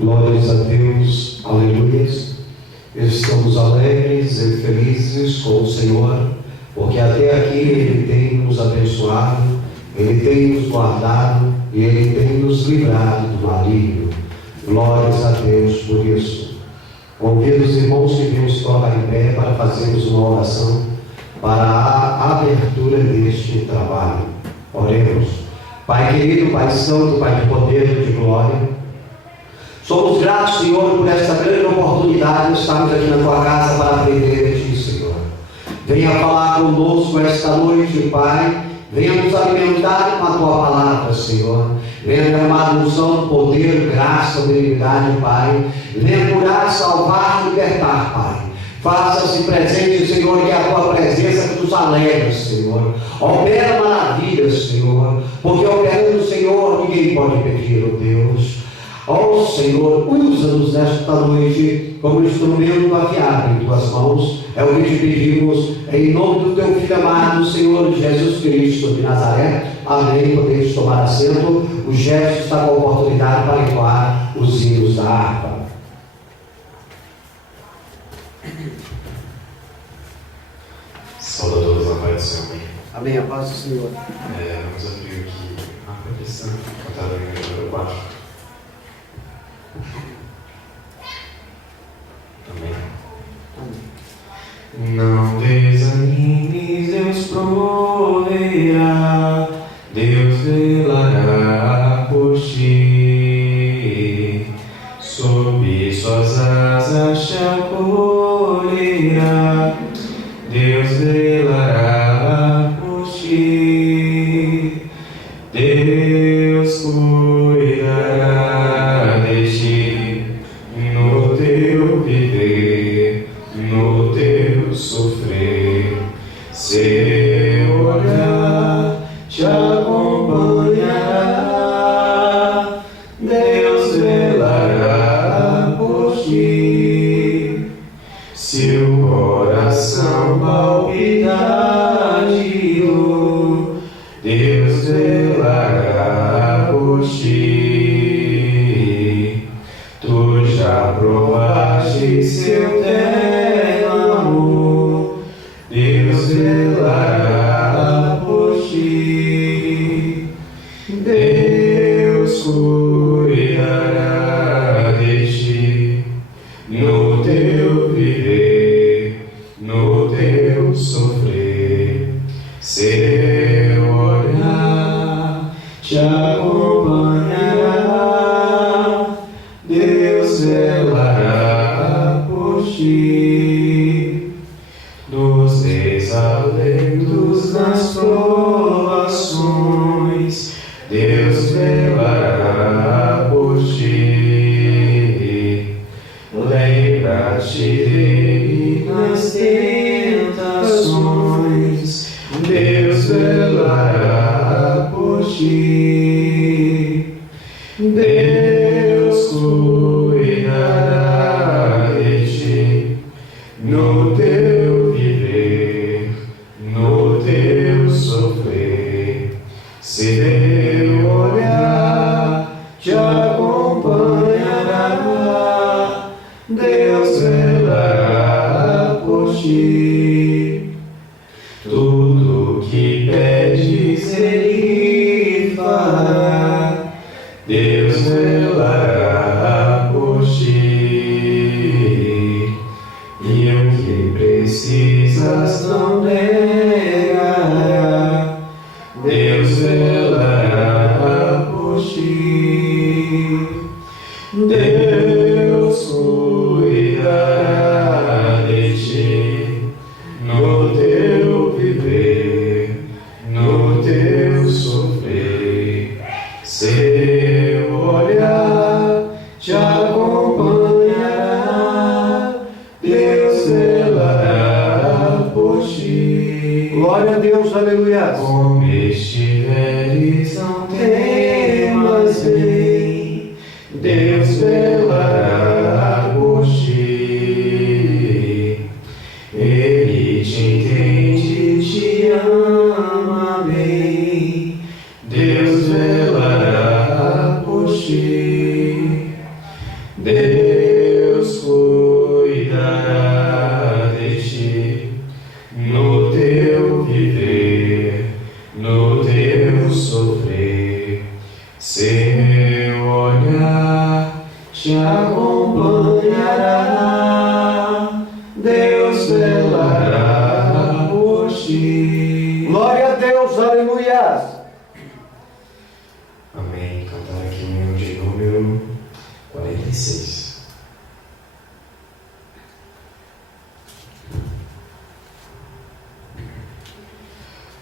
Glórias a Deus, aleluias. Estamos alegres e felizes com o Senhor, porque até aqui Ele tem nos abençoado, Ele tem nos guardado e Ele tem nos livrado do maligno. Glórias a Deus por isso. Convido os irmãos que vêm se colocar em pé para fazermos uma oração para a abertura deste trabalho. Oremos. Pai querido, Pai santo, Pai de poder e de glória, somos gratos, Senhor, por esta grande oportunidade de estarmos aqui na Tua casa para aprender de Ti, Senhor. Venha falar conosco esta noite, Pai. Venha nos alimentar com a Tua palavra, Senhor. Venha derramar unção, poder, graça, benignidade, Pai. Venha curar, salvar, libertar, Pai. Faça-se presente, Senhor, que a Tua presença nos alegra, Senhor. Opera maravilhas, Senhor, porque operando, Senhor, ninguém pode pedir, ó Deus. Ó Senhor, usa-nos nesta noite como instrumento afiado em Tuas mãos. É o que te pedimos, em nome do Teu Filho amado, Senhor Jesus Cristo de Nazaré. Amém. Podemos tomar assento. O Gerson está com a oportunidade para entoar os hinos da harpa. Saúde a todos, a paz do Senhor. Amém. A paz do Senhor. Vamos abrir aqui a profissão, cantada em número 4. Amém. Não desanimes, Deus proverá, Deus velará por ti, sob suas asas te acolherá, Deus velará por ti, Deus cuidará de ti, no teu viver, no teu sofrer, seu olhar te acompanhará, Deus velará por ti, se o coração palpitar de dor, Deus velará por ti. Tu já provaste seu terno amor, Deus velará por ti. Deus cuidará de ti, no teu viver, no teu sofrer, seu olhar te acompanhará, Deus velará por ti. Nos desalentos, nas provações, Deus velará por ti. Lembra-te dele nas tentações, Deus velará por ti. Deus cuidará de ti, no teu viver, no teu sofrer. Glória a Deus, aleluia. Como estiveres, não temas, vem, Deus velará por ti. Ele te entende, te ama bem, Deus velará por ti. Deus cuidará de ti no teu viver, no teu sofrer. Seu olhar te acompanhará, Deus velará por ti. Glória a Deus, aleluia. Amém. Cantar aqui o hino de número 46.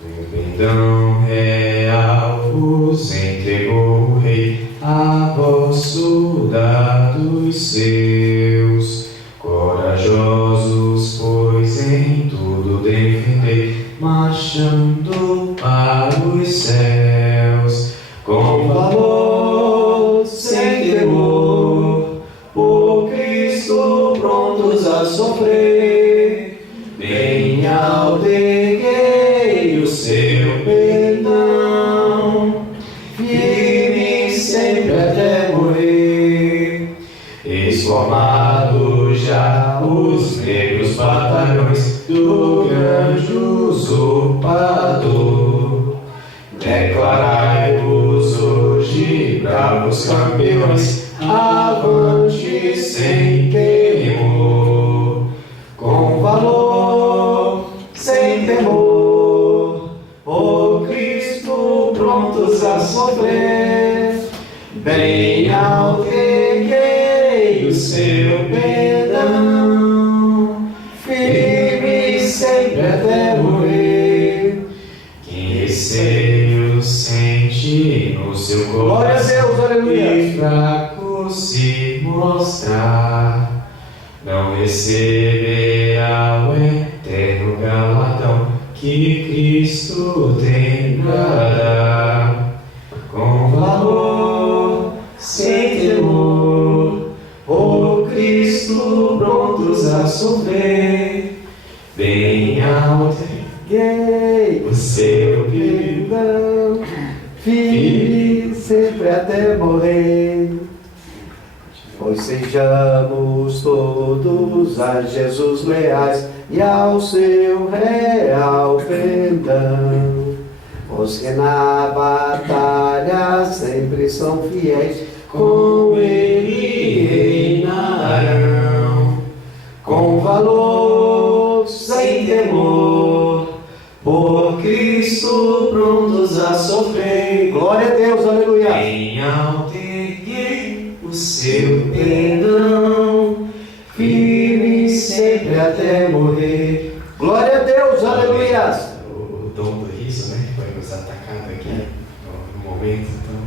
O pendão real vos entregou o Rei, a vós soldados seus, corajosos, pois em tudo defendei, marchando para os céus, com valor, sem temor, por Cristo prontos a sofrer, bem alteguei o seu perdão, firme sempre até morrer. Esformados já os negros batalhões do grande usurpador, declarai-vos hoje, bravos campeões, avante sem temor, com valor, sem temor, por Cristo prontos a sofrer, bem alteguei o seu perdão, firme sempre até morrer. Quem receio sente no seu Glória a coração Deus, aleluia. e fraco se mostrar, não receberá o eterno galardão que Cristo tem dará. Com valor, sem temor, por Cristo prontos a sofrer, bem alteguei o seu perdão, Firme sempre até morrer. Pois sejamos todos a Jesus leais e ao seu real pendão. Os que na batalha sempre são fiéis, com ele reinarão, com valor, sem temor, por Cristo prontos a sofrer. Glória a Deus, aleluia. bem alteguei o seu perdão, Firme sempre até morrer. Glória a Deus, aleluia. O dom do riso, né, foi nos atacado aqui no momento, então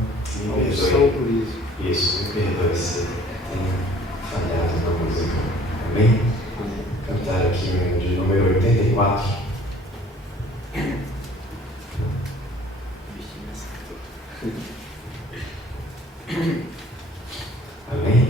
me São perdoe. por isso. Isso, me perdoe se tenho falhado na música. Amém? Cantar aqui o hino de número 84. Amém?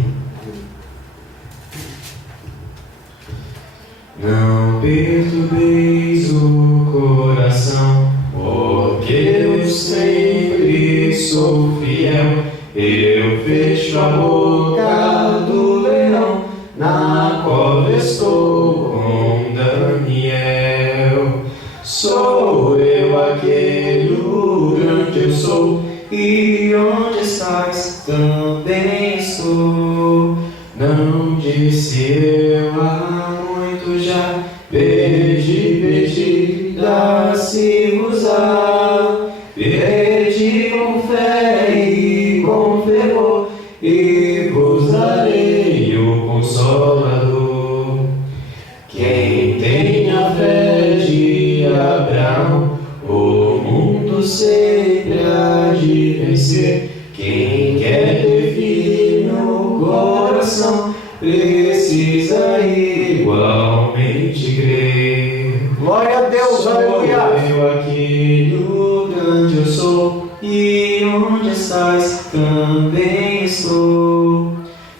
Não perturbeis o coração, porque eu sempre sou fiel. Eu fecho a boca do leão, na cova estou com Daniel. Sou eu aquele grande eu sou, e onde estás também estou. Não disse eu há muito já, pedi, dá-se-vos-á. Pedi com fé e com fervor, e vos darei o Consolador. Quem tem a fé de Abraão, o mundo sempre há de vencer. Quem quer ter firme o coração, precisa igualmente crer. Glória a Deus, aleluia. eu aquele grande eu sou, e onde estás também estou.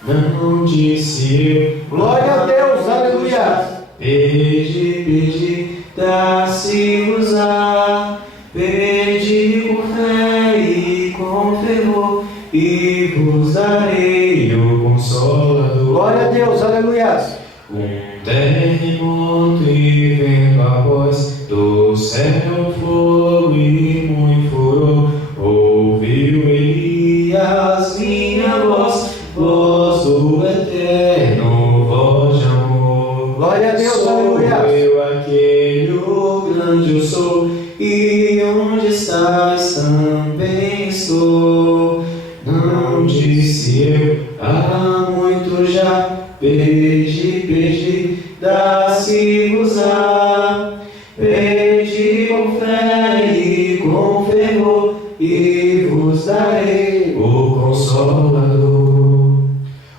Não disse eu. Glória a Deus, aleluia. Pedi, dá-se-vos-á. Pedi com fé e com fervor, e vos darei o Consolador. Glória a Deus, aleluia. Terremoto e vento a voz do céu, fogo e muito furor. Ouviu Elias minha voz, voz do eterno, voz de amor. Glória a Deus, aleluia. Sou eu aquele, o grande eu sou, e onde estás também estou. Não disse eu, há muito já, pedi, dá-se-vos-á. Pedi com fé e com fervor, e vos darei o Consolador.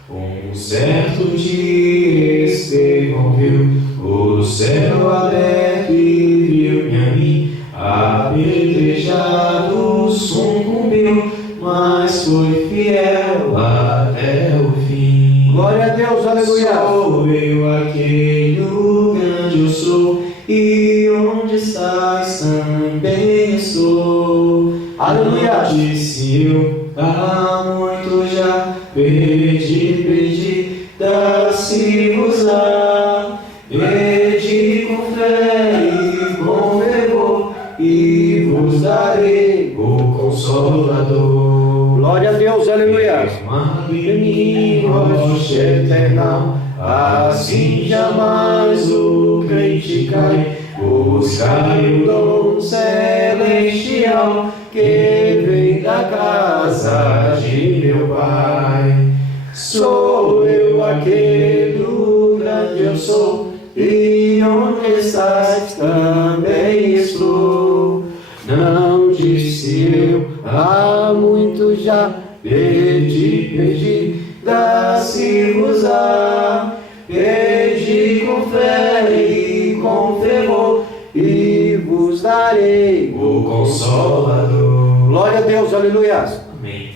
Um certo dia Estevão viu o céu aberto e viu-me a mim, apedrejado, sucumbiu, mas foi fiel até o fim. Glória a Deus, aleluia. Sou eu aquele, o grande eu sou, e onde estás também estou. Aleluia. Disse eu, há muito já, pedi, dá-se-vos-á. Pedi com fé e com fervor, e vos darei o Consolador. Glória a Deus, aleluia. Abre-me, rocha eterna, assim jamais o crente cai. Buscai o dom celestial que vem da casa de meu Pai. Sou eu aquele, o grande eu sou, e onde estás também estou. Não disse eu, há muito já, pedi, dá-se-vos-á. Pedi com fé e com fervor, e vos darei o Consolador. Glória a Deus, aleluia. Amém.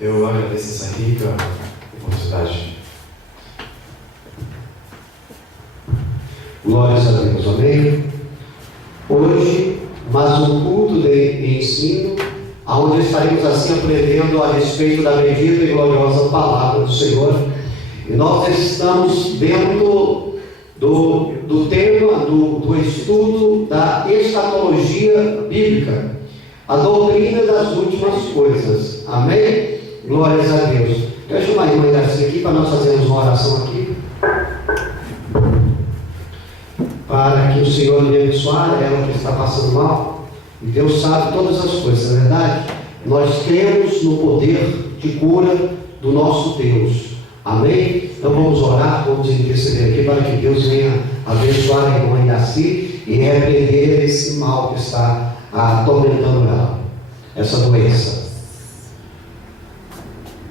Eu agradeço essa rica oportunidade. Glórias a Deus, amém. Hoje, mais um culto de ensino, onde estaremos assim aprendendo a respeito da bendita e gloriosa palavra do Senhor. E nós estamos dentro do tema do estudo da escatologia bíblica, a doutrina das últimas coisas. Amém? Glórias a Deus. Deixa uma irmã Garcia aqui para nós fazermos uma oração aqui, para que o Senhor lhe abençoe, ela que está passando mal. E Deus sabe todas as coisas, não é verdade? Nós cremos no poder de cura do nosso Deus. Amém? Então vamos orar, vamos interceder aqui para que Deus venha abençoar a irmã Yaci e repreender esse mal que está atormentando ela, essa doença.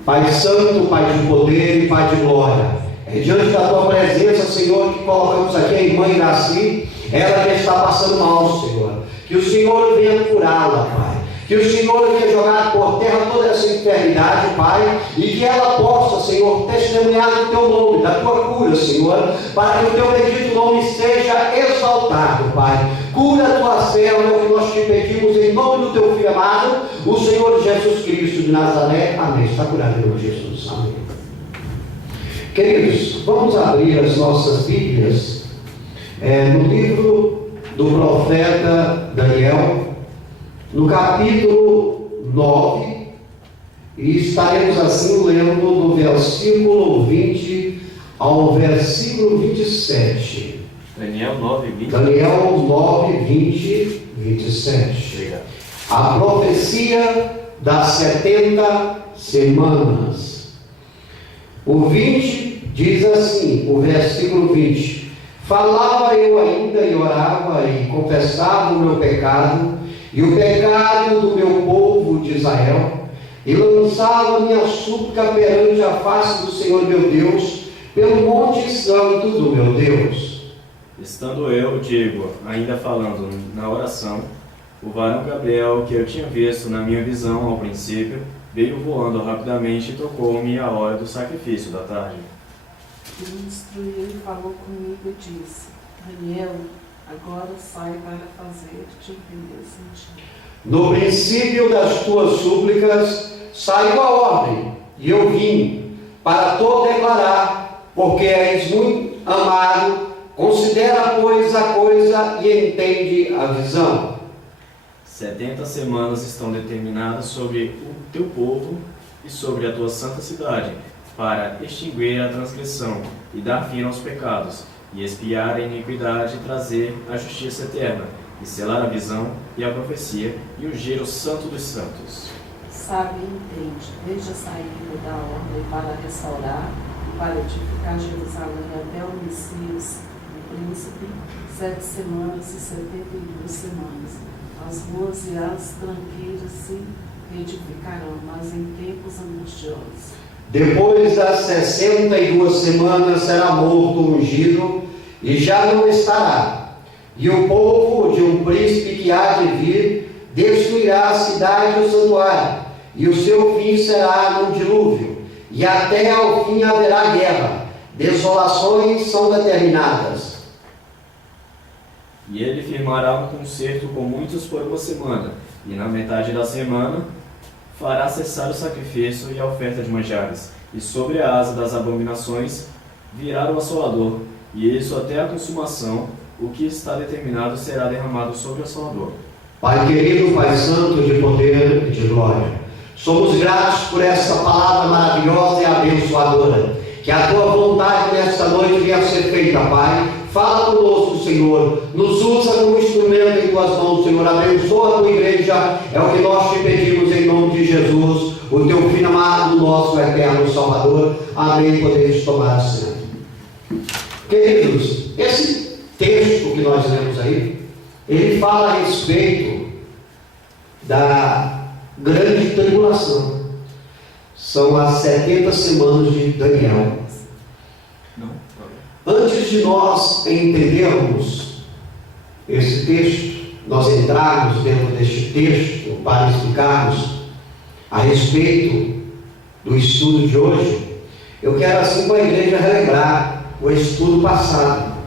Pai Santo, Pai de poder e Pai de glória, é diante da Tua presença, Senhor, que colocamos aqui a irmã Iraci, ela que está passando mal, Senhor. Que o Senhor venha curá-la, Pai. Que o Senhor venha jogar por terra toda essa enfermidade, Pai, e que ela possa, Senhor, testemunhar do Teu nome, da Tua cura, Senhor, para que o Teu bendito nome seja exaltado, Pai. Cura a Tua serva, é o que nós te pedimos em nome do Teu Filho amado, o Senhor Jesus Cristo de Nazaré. Amém. Está curado em nome de Jesus. Amém. Queridos, vamos abrir as nossas Bíblias no livro do profeta Daniel, no capítulo 9, e estaremos assim lendo do versículo 20 ao versículo 27. Daniel 9, 20. Daniel 9, 20, 27. Obrigado. A profecia das 70 semanas. O 20 diz assim, o versículo 20: falava eu ainda e orava e confessava o meu pecado e o pecado do meu povo de Israel, e lançava minha súplica perante a face do Senhor meu Deus, pelo monte santo do meu Deus. Estando eu, Diego, ainda falando na oração, o varão Gabriel, que eu tinha visto na minha visão ao princípio, veio voando rapidamente e tocou-me à hora do sacrifício da tarde. E me instruiu e falou comigo e disse: Daniel, agora sai para fazer-te entender o sentido. No princípio das tuas súplicas saiu a ordem, e eu vim para todo declarar, porque és muito amado, considera, pois, a coisa e entende a visão. 70 semanas estão determinadas sobre o teu povo e sobre a tua santa cidade, para extinguir a transgressão e dar fim aos pecados, e expiar a iniquidade e trazer a justiça eterna, e selar a visão e a profecia, e ungir o santo dos santos. Sabe e entende, desde a saída da ordem para restaurar e para edificar Jerusalém até o Messias, o príncipe, 7 semanas e 72 semanas. As ruas e as tranqueiras se edificarão, mas em tempos angustiosos. Depois das 62 semanas será morto o ungido, e já não estará. E o povo de um príncipe que há de vir destruirá a cidade e o santuário, e o seu fim será no dilúvio, e até ao fim haverá guerra. Desolações são determinadas. E ele firmará um concerto com muitos por uma semana, e na metade da semana fará cessar o sacrifício e a oferta de manjares, e sobre a asa das abominações virá o assolador, e isso até a consumação, o que está determinado será derramado sobre o assolador. Pai querido, Pai santo, de poder e de glória, somos gratos por esta palavra maravilhosa e abençoadora. Que a tua vontade nesta noite venha a ser feita, Pai. Fala conosco, Senhor. Nos usa como instrumento em tuas mãos, Senhor. Abençoa a tua igreja. É o que nós te pedimos em nome de Jesus, o teu filho amado, nosso eterno Salvador. Amém. Podemos tomar assento. Queridos, esse texto que nós lemos aí, ele fala a respeito da grande tribulação. São as 70 semanas de Daniel. Antes de nós entendermos esse texto, nós entrarmos dentro deste texto para explicarmos a respeito do estudo de hoje, eu quero assim com a igreja relembrar o estudo passado.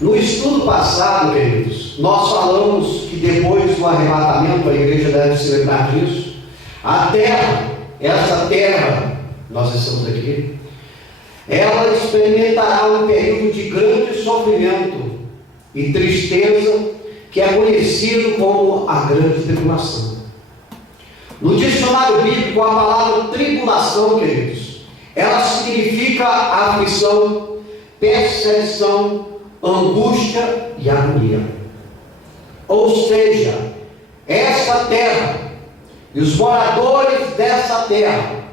No estudo passado, queridos, nós falamos que depois do arrebatamento, a igreja deve se lembrar disso, a terra, essa terra, nós estamos aqui, ela experimentará um período de grande sofrimento e tristeza, que é conhecido como a grande tribulação. No dicionário bíblico, a palavra tribulação, queridos, ela significa aflição, perseguição, angústia e agonia. Ou seja, essa terra e os moradores dessa terra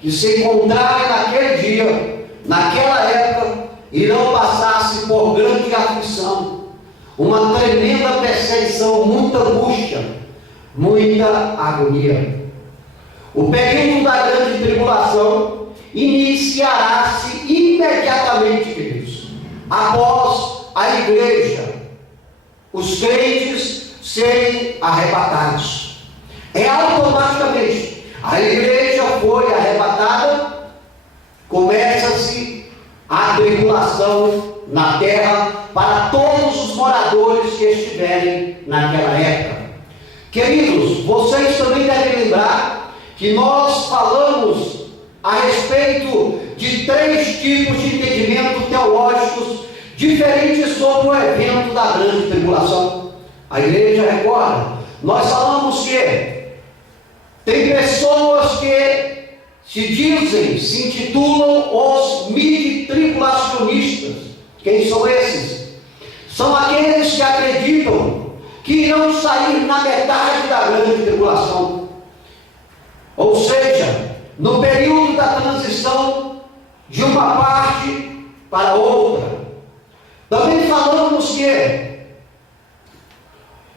que se encontrarem naquele dia, naquela época, irão passar-se por grande aflição, uma tremenda perseguição, muita angústia, muita agonia. O período da grande tribulação iniciará-se imediatamente, queridos, após a igreja, os crentes serem arrebatados. É automaticamente. A igreja foi arrebatada, começa-se a tribulação na terra para todos os moradores que estiverem naquela época. Queridos, vocês também devem lembrar que nós falamos a respeito de 3 tipos de entendimento teológicos diferentes sobre o evento da grande tribulação. A igreja recorda, nós falamos que tem pessoas que se dizem, se intitulam os midi-tribulacionistas. Quem são esses? São aqueles que acreditam que irão sair na metade da grande tribulação. Ou seja, no período da transição de uma parte para outra. Também falamos que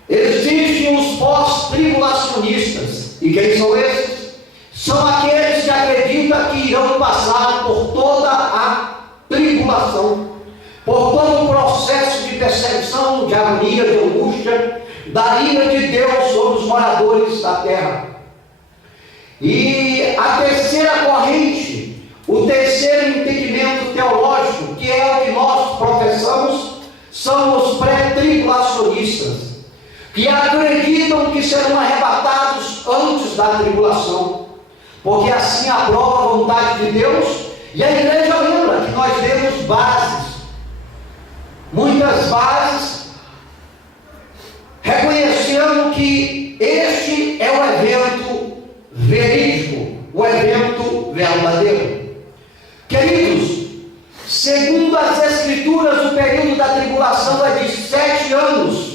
existem os pós-tribulacionistas. E quem são esses? São aqueles que acreditam que irão passar por toda a tribulação, por todo o processo agonia, de angústia, da ira de Deus sobre os moradores da terra. E a terceira corrente, o terceiro entendimento teológico, que é o que nós professamos, são os pré-tribulacionistas, que acreditam que serão arrebatados antes da tribulação, porque assim aprova a vontade de Deus. E a igreja lembra que nós temos bases, muitas bases, reconhecendo que este é o evento verídico, o evento verdadeiro. Queridos, segundo as Escrituras, o período da tribulação é de 7 anos,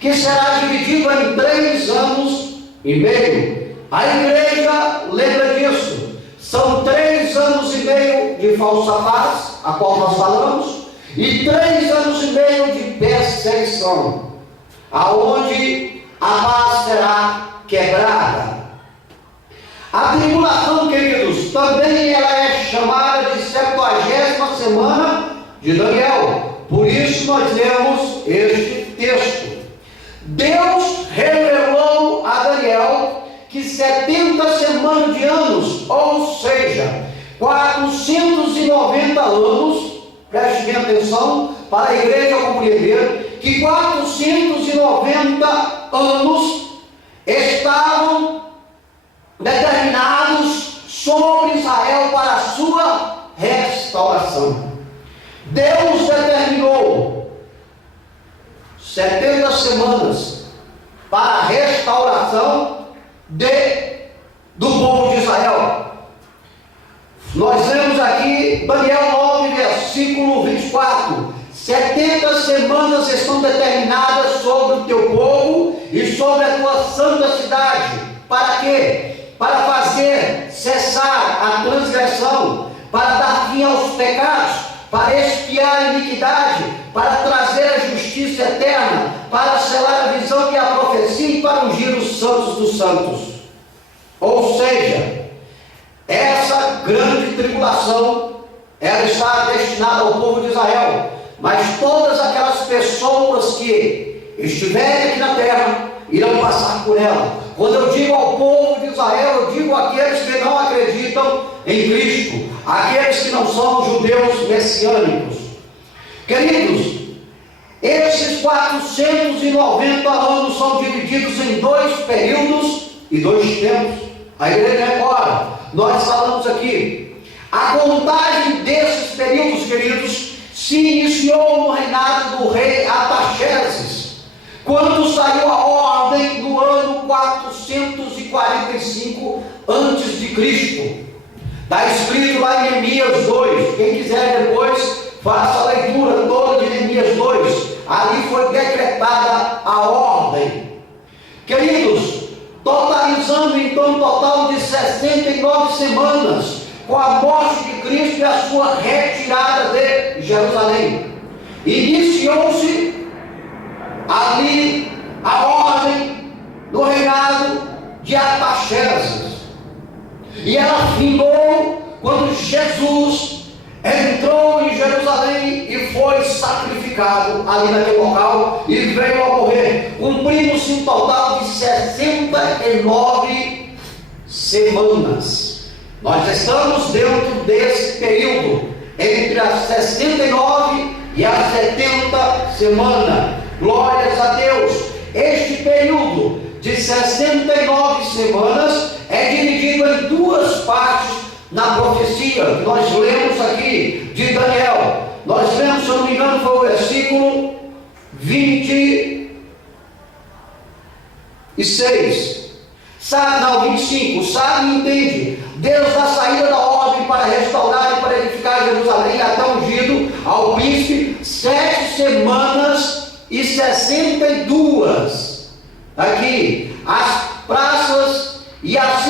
que será dividido em 3 anos e meio. A igreja lembra disso. São 3 anos e meio de falsa paz, a qual nós falamos, e 3 anos e meio de perseguição, aonde a paz será quebrada. A tribulação, queridos, também ela é chamada de 70ª semana de Daniel. Por isso nós lemos este texto. Deus revelou a Daniel que 70 semanas de anos, ou seja, 490 anos, preste bem atenção, para a igreja compreender que 490 anos estavam determinados sobre Israel para a sua restauração. Deus determinou 70 semanas para a restauração do povo de Israel. Nós lemos aqui Daniel 9, versículo 24. 70 semanas estão determinadas sobre o teu povo e sobre a tua santa cidade. Para quê? Para fazer cessar a transgressão, para dar fim aos pecados, para expiar a iniquidade, para trazer a justiça eterna, para selar a visão e a profecia e para ungir os santos dos santos. Ou seja, essa grande tribulação, ela está destinada ao povo de Israel, mas todas aquelas pessoas que estiverem aqui na terra irão passar por ela. Quando eu digo ao povo de Israel, eu digo àqueles que não acreditam em Cristo, aqueles que não são judeus messiânicos. Queridos, esses 490 anos são divididos em 2 períodos e 2 tempos. A igreja recorda, nós falamos aqui, a contagem desses períodos, queridos, se iniciou no reinado do rei Artaxerxes, quando saiu a ordem no ano 445 a.C. Está escrito lá em Neemias 2, quem quiser depois faça a leitura toda de Neemias 2, ali foi decretada a ordem. Queridos, totalizando então um total de 69 semanas, com a morte de Cristo e a sua retirada de Jerusalém. Iniciou-se ali a ordem do reinado de Artaxerxes. E ela findou quando Jesus entrou em Jerusalém e foi sacrificado ali naquele local e veio a morrer, cumprindo-se um total de 69 semanas. Nós estamos dentro desse período, entre as 69 e as 70 semanas. Glórias a Deus. Este período de 69 semanas é dividido em 2 partes na profecia que nós lemos aqui de Daniel. Nós lemos, se eu não me engano, foi o versículo 26. Sabe, não, 25. Sabe e entende. Deus dá saída da ordem para restaurar e para edificar Jerusalém, até ungido ao príncipe 7 semanas e 62. Aqui, as praças e as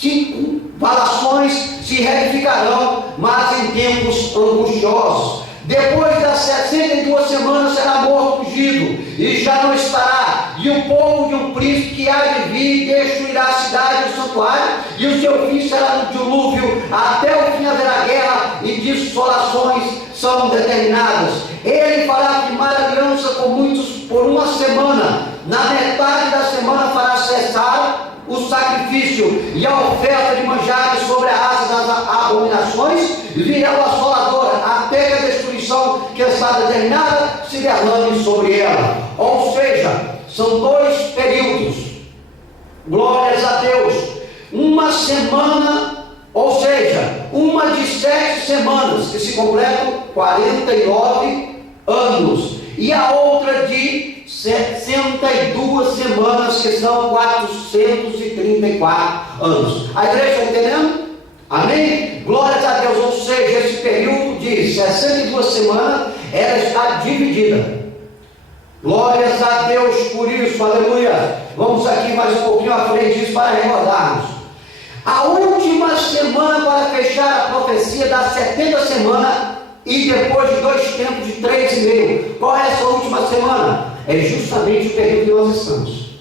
circunvalações se reedificarão, mas em tempos angustiosos. Depois das 62 semanas será morto ungido, e já não estará, e o povo de um príncipe que há de vir destruirá a cidade e o santuário santuário, e o seu fim será no dilúvio. Até o fim haverá guerra e dissolações são determinadas. Ele fará firmar aliança com muitos por uma semana. Na metade da semana fará cessar o sacrifício e a oferta de manjares sobre a asa das abominações, virá o assolador, até que a destruição que está determinada se derrame sobre ela. Ou seja, são dois períodos. Glórias a Deus. Uma semana, ou seja, uma de 7 semanas, que se completam 49 anos, e a outra de 62 semanas, que são 434 anos. A igreja está entendendo? Amém? Glórias a Deus. Ou seja, esse período de 62 semanas, ela está dividida. Glórias a Deus por isso, aleluia. Vamos aqui mais um pouquinho à frente disso para recordarmos. A última semana para fechar a profecia das 70 semanas, e depois de 2 tempos de 3,5. Qual é essa última semana? É justamente o período que nós estamos.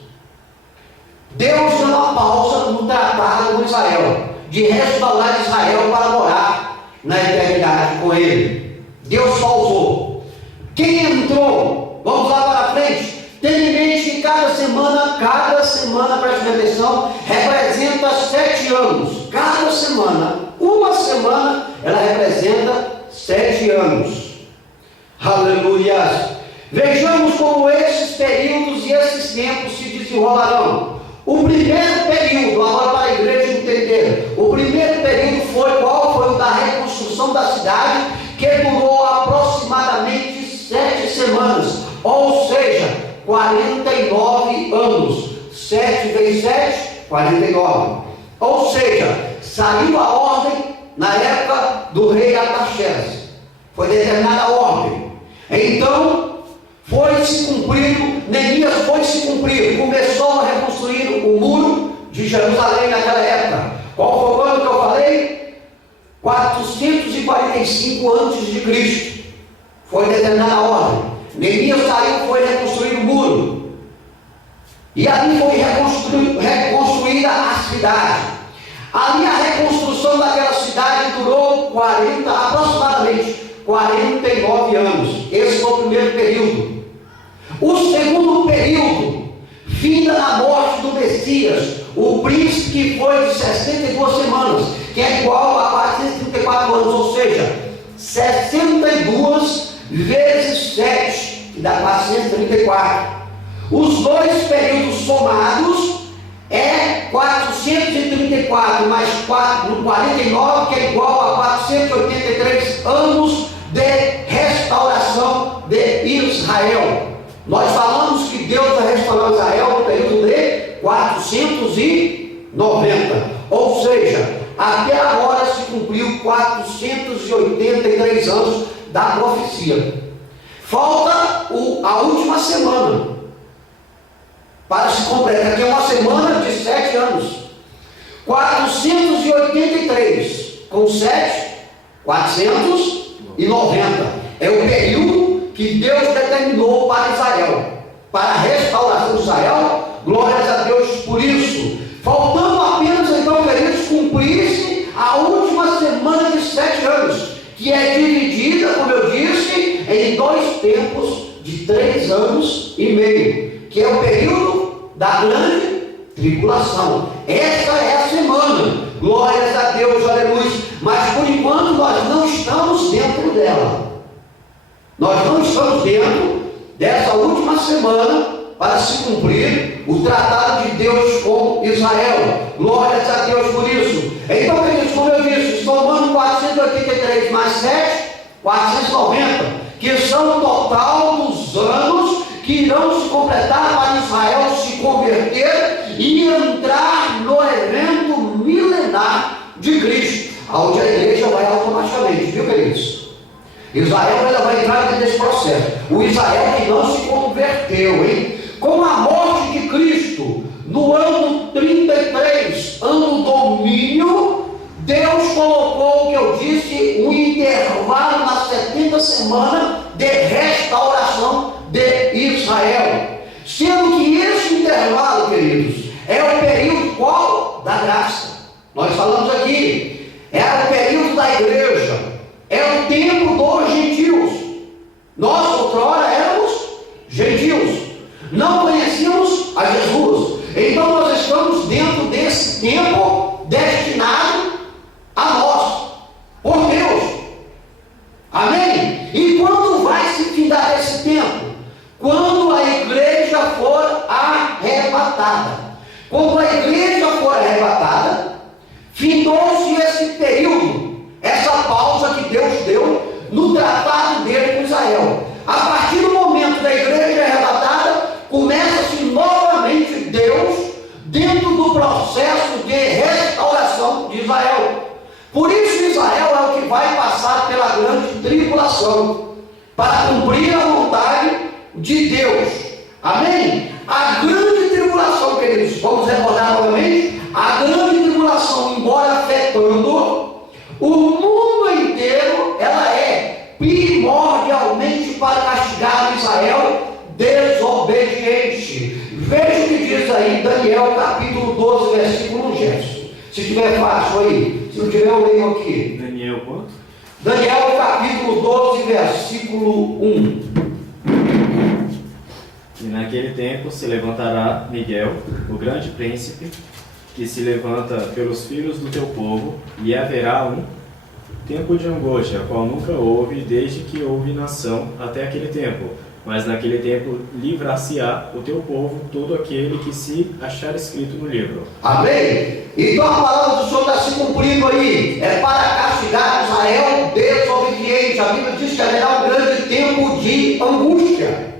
Deus deu uma pausa no tratado com Israel, de restaurar Israel para morar na eternidade com Ele. Deus pausou. Quem entrou? Vamos lá para frente. Tenha em mente que cada semana, preste atenção, representa 7 anos. Cada semana, uma semana, ela representa 7 anos. Aleluia. Vejamos como esses períodos e esses tempos se desenrolarão. O primeiro período, agora para a igreja entender, o primeiro período foi qual? Foi o da reconstrução da cidade, que durou aproximadamente 7 semanas, ou seja, 49 anos. 7 vezes 7, 49. Ou seja, saiu a ordem na época do rei Artaxerxes. Foi determinada a ordem. Então, foi se cumprido, Neemias foi se cumprir, começou a reconstruir o muro de Jerusalém naquela época. Qual foi o ano que eu falei? 445 a.C. Foi determinada a ordem. Neemias saiu, foi reconstruir o muro. E ali foi reconstruída a cidade. Ali a reconstrução daquela cidade durou aproximadamente 49 anos. Esse foi o primeiro período. O segundo período, vinda na morte do Messias, o príncipe, que foi de 62 semanas, que é igual a 434 anos, ou seja, 62 vezes 7, que dá 434. Os dois períodos somados é 434 mais 49, que é igual a 483 anos de restauração de Israel. Nós falamos que Deus vai restaurar Israel no período de 490, ou seja, até agora se cumpriu 483 anos da profecia. Falta a última semana para se completar, que é uma semana de 7 anos. 483 com 7, 490. É o período que Deus determinou para Israel, para a restauração de Israel. Glórias a Deus por isso. Faltando apenas então, queridos, cumprir-se a última semana de 7 anos, que é dividida, como eu disse, em 2 tempos de 3 anos e meio, que é o período da grande tribulação. Essa é a semana. Glórias a Deus, aleluia. Mas por enquanto nós não estamos dentro dela. Nós não estamos dentro dessa última semana para se cumprir o tratado de Deus com Israel. Glórias a Deus por isso. Então, queridos, como eu disse, somando 483 mais 7, 490, que são o total dos anos que irão se completar para Israel se converter e entrar no evento milenar de Cristo, onde a igreja vai automaticamente, viu, queridos? Israel, ela vai entrar nesse processo. O Israel que não se converteu, hein? Com a morte de Cristo, no ano 33, ano domínio, Deus colocou, o que eu disse, um intervalo nas 70 semanas de restauração de Israel. Sendo que esse intervalo, queridos, é o período qual? da graça. Nós falamos aqui, era o período da igreja, era o tempo dos gentios. Nós, outrora, éramos gentios, não conhecíamos a Jesus. Então nós estamos dentro desse tempo destinado a nós, por Deus. Amém? E quando vai se findar esse tempo? Quando a igreja for arrebatada. Quando a igreja for arrebatada, findou-se esse período, essa pausa que Deus deu no tratado dele com Israel. A partir do momento da igreja arrebatada, começa-se novamente Deus dentro do processo de restauração de Israel. Por isso Israel é o que vai passar pela grande tribulação, para cumprir a vontade de Deus. Amém? A grande tribulação, queridos, vamos recordar novamente, a grande tribulação, embora afetando o mundo inteiro, ela é primordialmente para castigar Israel desobediente. Veja o que diz aí Daniel capítulo 12, versículo 1, Jefferson. Se tiver fácil aí, se não tiver eu leio aqui. Daniel quanto? Daniel capítulo 12, versículo 1. E naquele tempo se levantará Miguel, o grande príncipe, que se levanta pelos filhos do teu povo, e haverá um tempo de angústia, qual nunca houve desde que houve nação até aquele tempo. Mas naquele tempo livrar-se-á o teu povo, todo aquele que se achar escrito no livro. Amém? Então a palavra do Senhor está se cumprindo aí. É para castigar Israel desobediente. A Bíblia diz que haverá um grande tempo de angústia,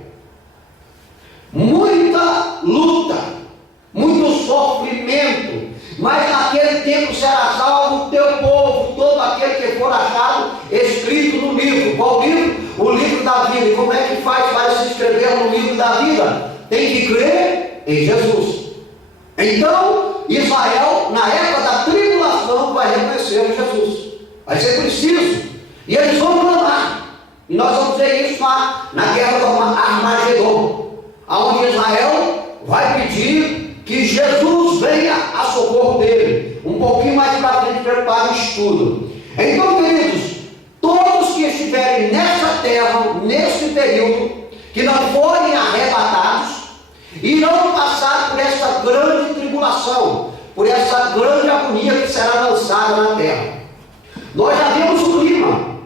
muita luta, muito sofrimento. Mas naquele tempo será salvo o teu povo, todo aquele que for achado escrito no livro. Qual livro? O livro da vida. E como é que faz para se inscrever no livro da vida? Tem que crer em Jesus. Então, Israel, na época da tribulação, vai reconhecer Jesus. Vai ser preciso. E eles vão clamar. E nós vamos ver isso na guerra do Armagedon, onde Israel vai pedir que Jesus venha a socorro dele. Um pouquinho mais para frente, prepara o estudo. Então, queridos, todos que estiverem nessa terra, nesse período, que não forem arrebatados, irão passar por essa grande tribulação, por essa grande agonia que será lançada na terra. Nós já vimos o clima,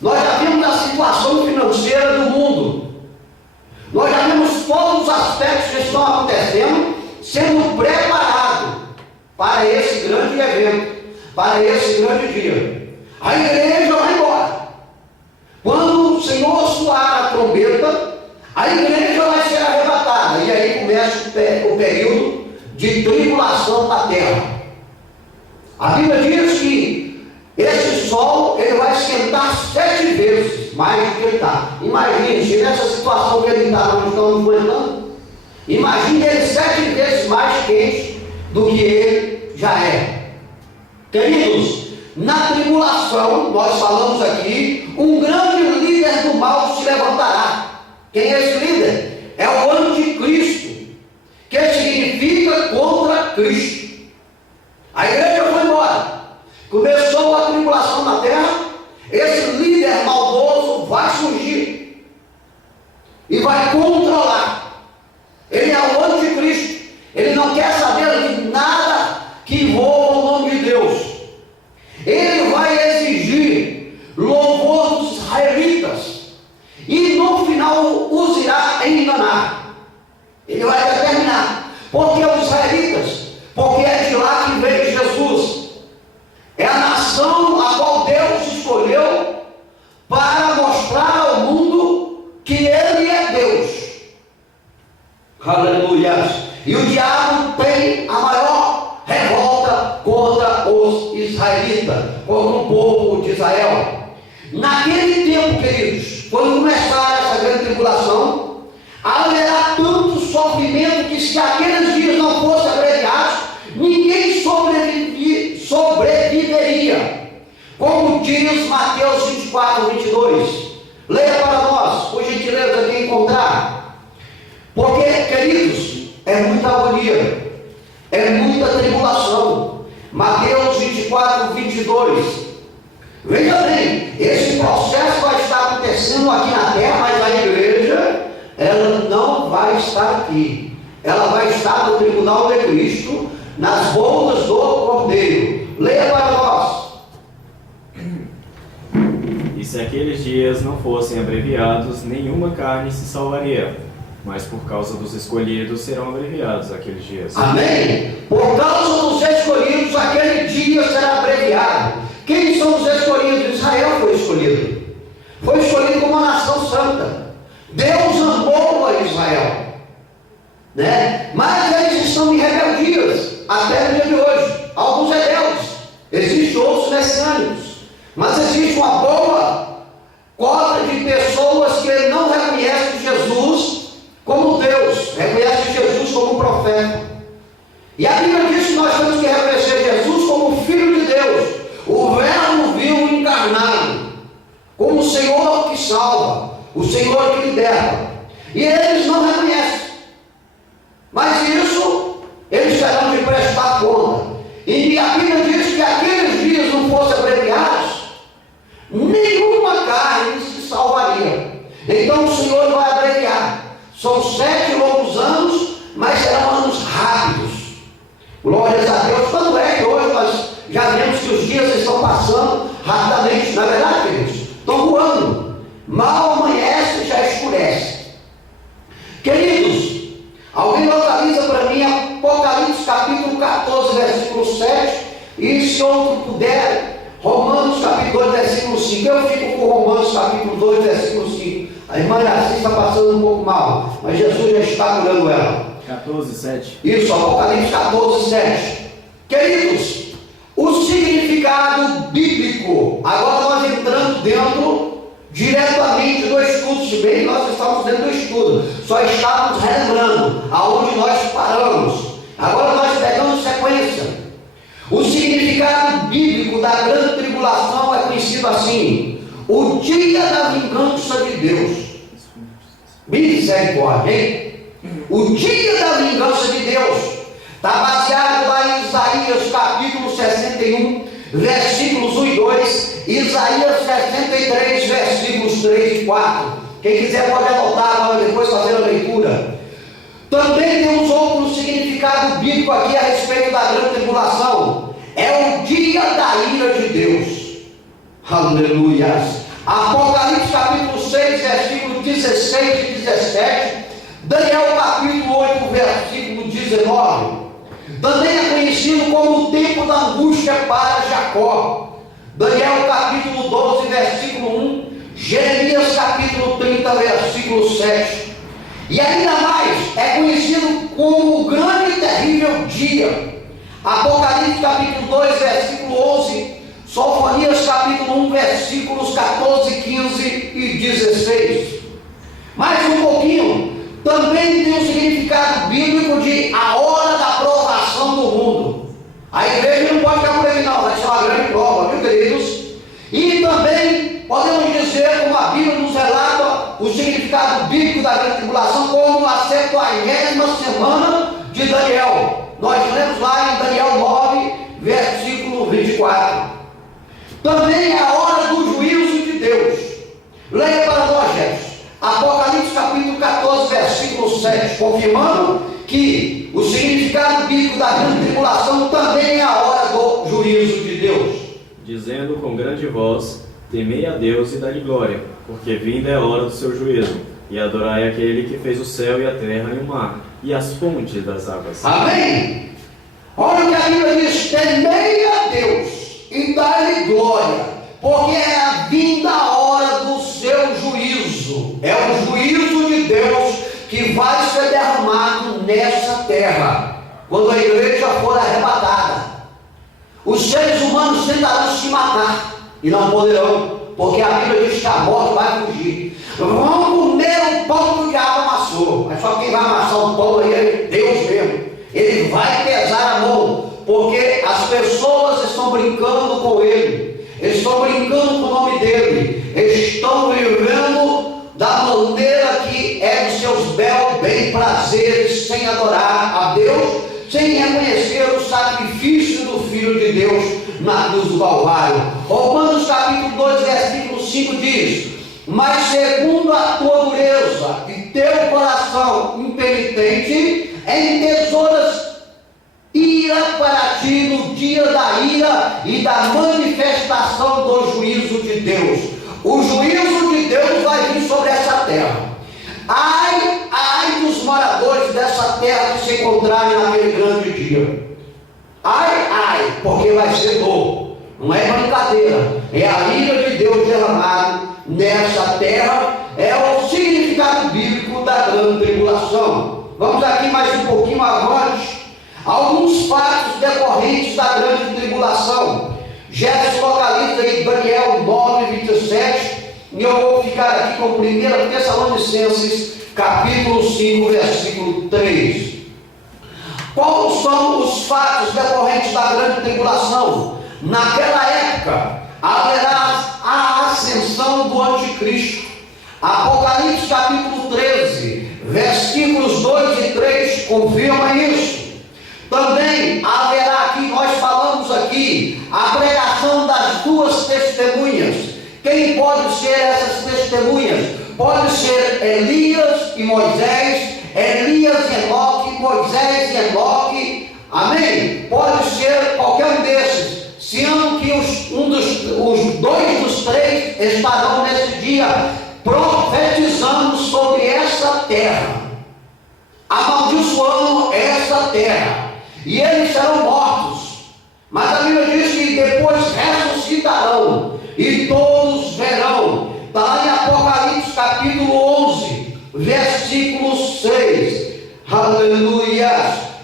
nós já vimos a situação financeira do mundo, nós já vimos todos os aspectos que estão acontecendo, sendo preparado para esse grande evento, para esse grande dia. A igreja vai embora. Quando o Senhor soar a trombeta, a igreja vai ser arrebatada. E aí começa o período de tribulação da terra. A Bíblia diz que esse sol ele vai esquentar 7 vezes mais do que ele está. Imagine, se nessa situação que ele está, nós estamos aguentando. Imagine ele 7 vezes mais quente do que ele já é. Queridos, na tribulação, nós falamos aqui, um grande líder do mal se levantará. Quem é esse líder? É o anticristo, que significa contra Cristo. A igreja foi embora, começou a tribulação na terra, esse líder maldoso vai surgir e vai controlar. Ele é o anticristo, ele não quer saber de nada que envolva o nome de Deus. Ele vai exigir louvor dos israelitas e no final os irá enganar. Ele vai determinar. Por que os israelitas? Porque é de lá que veio Jesus. É a nação a qual Deus escolheu para mostrar ao mundo que Ele é Deus. Aleluia! E o diabo tem a maior revolta contra os israelitas, contra o povo de Israel. Naquele tempo, queridos, quando começar essa grande tribulação, haverá tanto sofrimento que se aqueles dias não fossem abreviados, ninguém sobreviveria. Como diz Mateus 24, 22. Leia para nós, por gentileza, quem encontrar. Porque, queridos, é muita agonia, é muita tribulação. Mateus 24, 22. Veja bem, esse processo vai estar acontecendo aqui na terra, mas a igreja, ela não vai estar aqui. Ela vai estar no tribunal de Cristo, nas bodas do Cordeiro. Leia para nós. E se aqueles dias não fossem abreviados, nenhuma carne se salvaria. Mas por causa dos escolhidos serão abreviados aqueles dias. Amém? Por causa dos escolhidos, aquele dia será abreviado. Quem são os escolhidos? Israel foi escolhido. Foi escolhido como uma nação santa. Deus amou a Israel, né? Mas eles estão em rebeldias até o dia de hoje. Alguns rebeldes, existem outros messiânicos, mas existe uma boa cota de pessoas que não reconhecem Jesus como Deus, reconhecem Jesus como profeta. E a Bíblia diz que nós temos que reconhecer Jesus como Filho de Deus, o Verbo vivo encarnado, como o Senhor que salva, o Senhor que liberta. E eles não reconhecem. Mas isso, eles terão de prestar conta. E a Bíblia diz que aqueles dias não fossem abreviados, nenhuma carne se salvaria. Então o Senhor vai abreviar. São 7 longos anos, mas serão anos rápidos. Glórias a Deus. Tanto é que hoje nós já vemos que os dias estão passando rapidamente. Na verdade, queridos, estão voando. Mal amanhece e já escurece. Queridos, alguém localiza para mim Apocalipse capítulo 14, versículo 7. E se outro puder, Romanos capítulo 2, versículo 5. Eu fico com Romanos capítulo 2, versículo 5. A irmã Iraci está passando um pouco mal, mas Jesus já está curando ela. 14, 7. Isso, Apocalipse 14, 7. Queridos, o significado bíblico. Agora nós entrando dentro diretamente do estudo. Se bem que nós estamos dentro do estudo, só estávamos relembrando aonde nós paramos. Agora nós pegamos sequência. O significado bíblico da grande tribulação é conhecido assim: o dia da vingança de Deus. Misericórdia, hein? O dia da vingança de Deus está baseado lá em Isaías capítulo 61, versículos 1 e 2, Isaías 63, versículos 3 e 4. Quem quiser pode anotar para depois fazer a leitura. Também temos outro significado bíblico aqui a respeito da grande tribulação. É o dia da ira de Deus. Aleluia. Apocalipse capítulo 6, versículo 16 e 17. Daniel capítulo 8, versículo 19. Também é conhecido como o tempo da angústia para Jacó. Daniel capítulo 12, versículo 1. Jeremias capítulo 30, versículo 7. E ainda mais, é conhecido como o grande e terrível dia. Apocalipse capítulo 2, versículo 11. Sofonias capítulo 1, versículos 14, 15 e 16. Mais um pouquinho. Também tem o significado bíblico de a hora da provação do mundo. A igreja não pode ficar por aí não, vai ser uma grande prova, viu, queridos? E também podemos dizer, como a Bíblia nos relata, o significado bíblico da grande tribulação como a 70ª semana de Daniel. Nós lemos lá em Daniel 9, versículo 24. Também é a hora do juízo de Deus. Leia para nós, gente. Apocalipse capítulo 14, versículo 7, confirmando que o significado bíblico da grande tribulação também é a hora do juízo de Deus. Dizendo com grande voz: temei a Deus e dá-lhe glória, porque vinda é a hora do seu juízo, e adorai aquele que fez o céu e a terra e o mar, e as fontes das águas. Amém? Olha o que a Bíblia diz: temei a Deus e dá-lhe glória, porque é a vinda a hora do seu juízo. É o juízo de Deus que vai ser derramado nessa terra, quando a igreja for arrebatada. Os seres humanos tentarão se matar e não poderão, porque a Bíblia diz que a morte vai fugir. Vão comer o pão que o diabo amassou, mas só quem vai amassar o pão aí é Deus mesmo. Ele vai pesar a mão, porque as pessoas estão brincando com ele, estão brincando com o nome dele, estão vivendo da maneira que é dos seus belos bem prazeres, sem adorar a Deus, sem reconhecer o sacrifício do Filho de Deus na cruz do Calvário. Romanos capítulo 2, versículo 5 diz: mas segundo a tua dureza e teu coração impenitente, entesouras ira para ti no dia da ira e da manifestação do juízo de Deus. O juízo de Deus vai vir sobre essa terra. Ai dos moradores dessa terra que se encontrarem naquele grande dia. Ai, porque vai ser dor. Não é brincadeira, é a ira de Deus derramado nessa terra. É o significado bíblico da grande tribulação. Vamos aqui mais um pouquinho avante. Alguns fatos decorrentes da grande tribulação. Jefferson localiza aí Daniel 9, 27. E eu vou ficar aqui com 1 Tessalonicenses capítulo 5, versículo 3. Quais são os fatos decorrentes da grande tribulação? Naquela época haverá a ascensão do anticristo. Apocalipse capítulo 13, versículos 2 e 3 confirma isso. Também haverá aqui, nós falamos aqui, a pregação das duas testemunhas. Quem pode ser essas testemunhas? Pode ser Elias e Moisés, Elias e Enoque, Moisés e Enoque, amém? Pode ser qualquer um desses, sendo que os dois dos três estarão nesse dia profetizando sobre essa terra, amaldiçoando essa terra, e eles serão mortos. Mas a Bíblia diz que depois ressuscitarão e todos verão. Está lá em Apocalipse capítulo 11, versículo 6. Aleluia.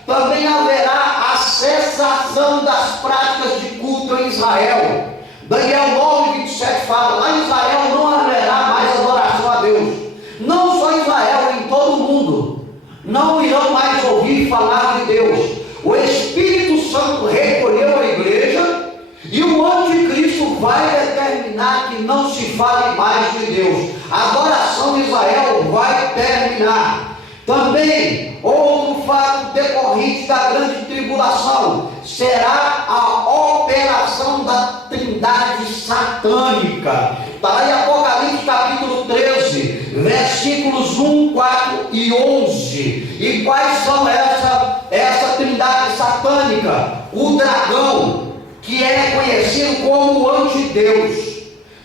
Também haverá a cessação das práticas de culto em Israel. Daniel 9, 27 fala: lá em Israel não haverá mais adoração a Deus. Não só em Israel, em todo o mundo não irão mais ouvir falar de Deus. O Espírito Santo recolheu a igreja e o anticristo vai determinar que não se fale mais de Deus. A adoração de Israel vai terminar. Também outro fato decorrente da grande tribulação será a operação da trindade satânica. Está lá em Apocalipse capítulo 13, versículos 1, 4 e 11. E quais são essa trindade satânica? O dragão, que é conhecido como o antideus.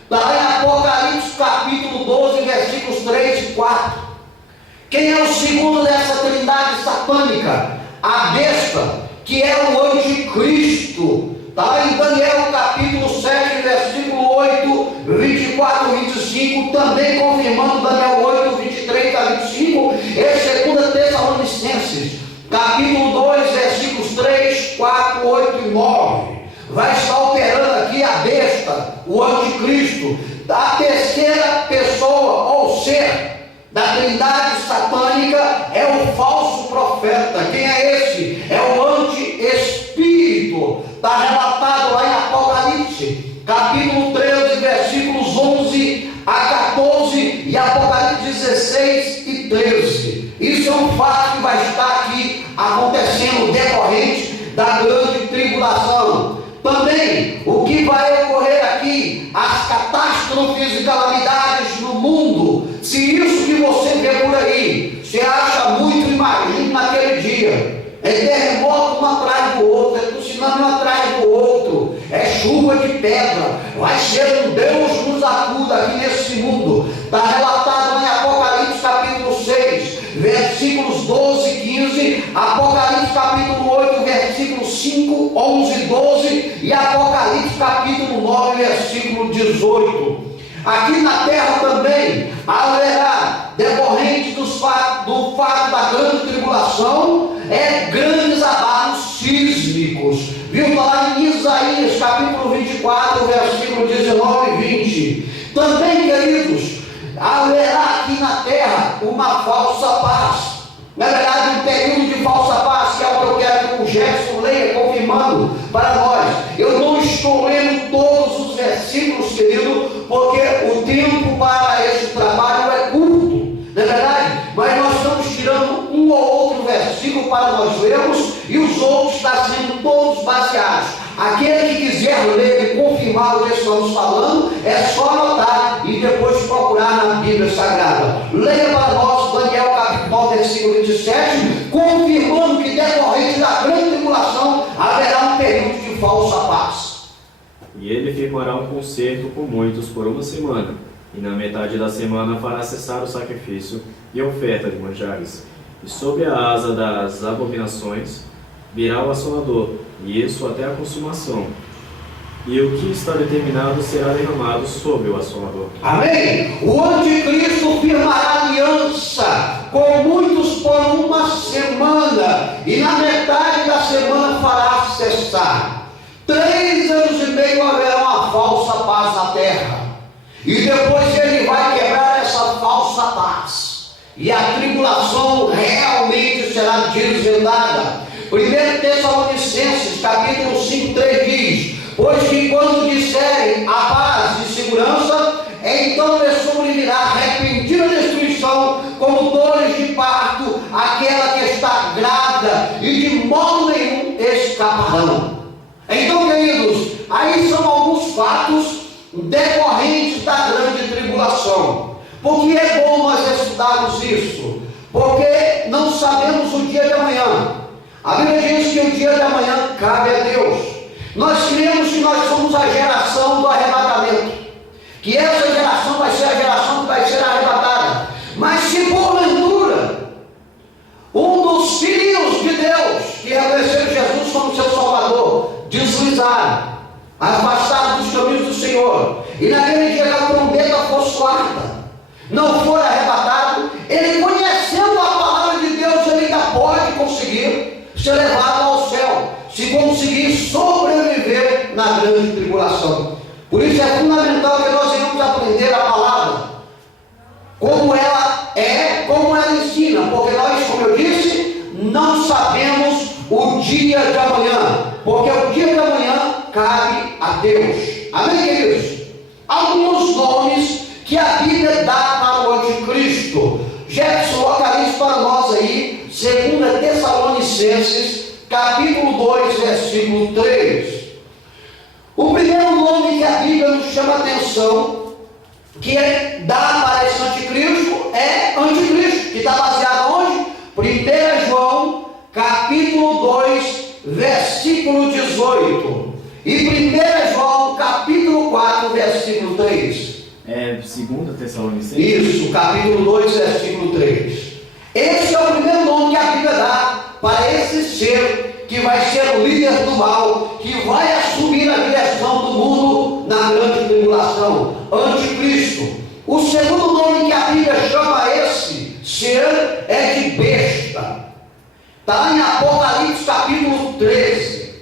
Está lá em Apocalipse capítulo 12, versículos 3 e 4. Quem é o segundo dessa trindade satânica? A besta, que é o anticristo. Está lá em Daniel capítulo 7, versículo 8, 24 e 25, também confirmando Daniel 8, 23 a 25, e 2 Tessalonicenses, capítulo 2, versículos 3, 4, 8 e 9. Vai estar operando aqui a besta, o anticristo, a terceira pessoa ou ser da trindade satânica é o falso profeta. Quem é esse? É o anti-espírito. Está relatado lá em Apocalipse capítulo 13, versículos 11 a 14 e Apocalipse 16 e 13. Isso é um fato que vai estar aqui acontecendo decorrente da grande tribulação. Também o que vai ocorrer aqui, as catástrofes e calamidades no mundo. Se isso que você vê por aí, você acha muito, imagine naquele dia. É terremoto um atrás do outro, é tsunami um atrás do outro, é chuva de pedra. Vai ser um Deus nos acuda aqui nesse mundo. Está relatado em Apocalipse capítulo 6, versículos 12 e 15, Apocalipse capítulo 8, versículos 5, 11 e 12, e Apocalipse capítulo 9, versículo 18. Aqui na terra também haverá, decorrente do fato da grande tribulação, grandes abalos sísmicos. Viu? Está lá em Isaías capítulo 24, versículo 19 e 20. Também, queridos, haverá aqui na terra uma falsa paz. Na verdade, um período de falsa paz, que é o que eu quero que o Jefferson leia, confirmando para nós. Eu não estou lendo todos os versículos, querido, porque o tempo para esse trabalho é curto, não é verdade? Mas nós estamos tirando um ou outro versículo para nós lermos, e os outros estão sendo todos baseados Aquele que quiser ler e confirmar o que estamos falando, é só anotar e depois procurar na Bíblia Sagrada. Leia para nós Daniel capítulo 9, versículo 27, confirmando que decorrente da grande tribulação haverá um período de falsa paz. E ele firmará um concerto com muitos por 1 semana, e na metade da semana fará cessar o sacrifício e a oferta de manjares. E sob a asa das abominações virá o Assolador, e isso até a consumação. E o que está determinado será derramado sobre o Assolador. Amém? O anticristo firmará aliança com muitos por 1 semana, e na metade da semana fará cessar. 3 anos e meio haverá uma falsa paz na terra, e depois ele vai quebrar essa falsa paz, e a tribulação realmente será desvendada. 1 Tessalonicenses capítulo 5, 3 diz: pois que quando disserem a paz e segurança, então lhes sobrevirá repentina destruição, como dores de parto, aquela que está grávida, e de modo nenhum escaparão. Então, queridos, aí são alguns fatos decorrentes da grande tribulação. Por que é bom nós estudarmos isso? Porque não sabemos o dia de amanhã. A Bíblia diz que o dia de amanhã cabe a Deus. Nós cremos que nós somos a geração do arrebatamento, que essa geração vai ser a geração que vai ser arrebatada. Mas se porventura um dos filhos de Deus que reconheceram Jesus como seu Salvador deslizaram, afastaram dos caminhos do Senhor, e naquele dia que a trombeta for soada, não for arrebatado, ele, conhecendo a palavra de Deus, ele ainda pode conseguir ser levado ao céu, se conseguir sobreviver na grande tribulação. Por isso é fundamental que nós venhamos aprender a palavra, como ela é, como ela ensina, porque nós, como eu disse, não sabemos o dia de amanhã, porque o dia de amanhã cabe a Deus. Amém, queridos? Alguns nomes que a Bíblia dá para o anticristo. Jefferson localiza para nós aí 2 Tessalonicenses capítulo 2, versículo 3. O primeiro nome que a Bíblia nos chama a atenção, que dá para esse anticristo, é anticristo, que está baseado onde? 1 João capítulo 2, versículo 18. E 1 João capítulo 4, versículo 3. É 2 Tessalonicenses? Isso, capítulo 2, versículo 3. Esse é o primeiro nome que a Bíblia dá para esse ser que vai ser o líder do mal, que vai assumir a direção do mundo na grande tribulação, anticristo. O segundo nome que a Bíblia chama esse ser é de besta. Está lá em Apocalipse capítulo 13.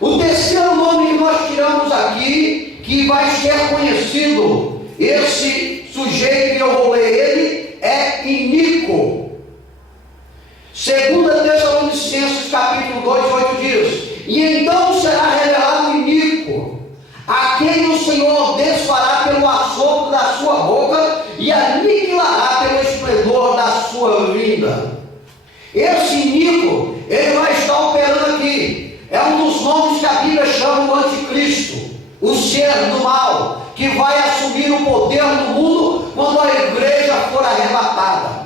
O terceiro nome que nós tiramos aqui, que vai ser conhecido, esse sujeito que eu vou ler ele, é Inico. 2 Tessalonicenses capítulo 2, 8 diz: e então será revelado Inico, a quem o Senhor desfará pelo assopro da sua boca e aniquilará pelo esplendor da sua vinda. Esse Inico, ele vai estar operando aqui. É um dos nomes que a Bíblia chama o anticristo, o ser do mal, que vai assumir o poder no mundo quando a igreja for arrebatada.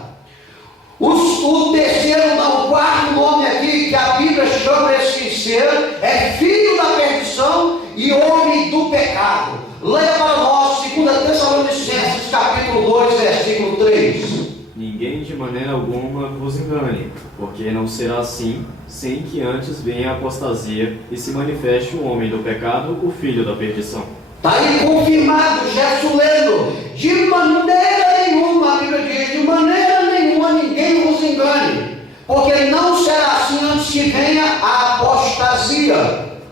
O terceiro, não, o quarto nome aqui que a Bíblia chama esse ser é filho da perdição e homem do pecado. Leia para nós 2 Tessalonicenses capítulo 2, versículo 3. Ninguém de maneira alguma vos engane, porque não será assim, sem que antes venha a apostasia e se manifeste o homem do pecado, o filho da perdição. Está aí confirmado, Jefferson lendo. De maneira nenhuma, a Bíblia diz, de maneira nenhuma ninguém vos engane, porque não será assim antes que venha a apostasia.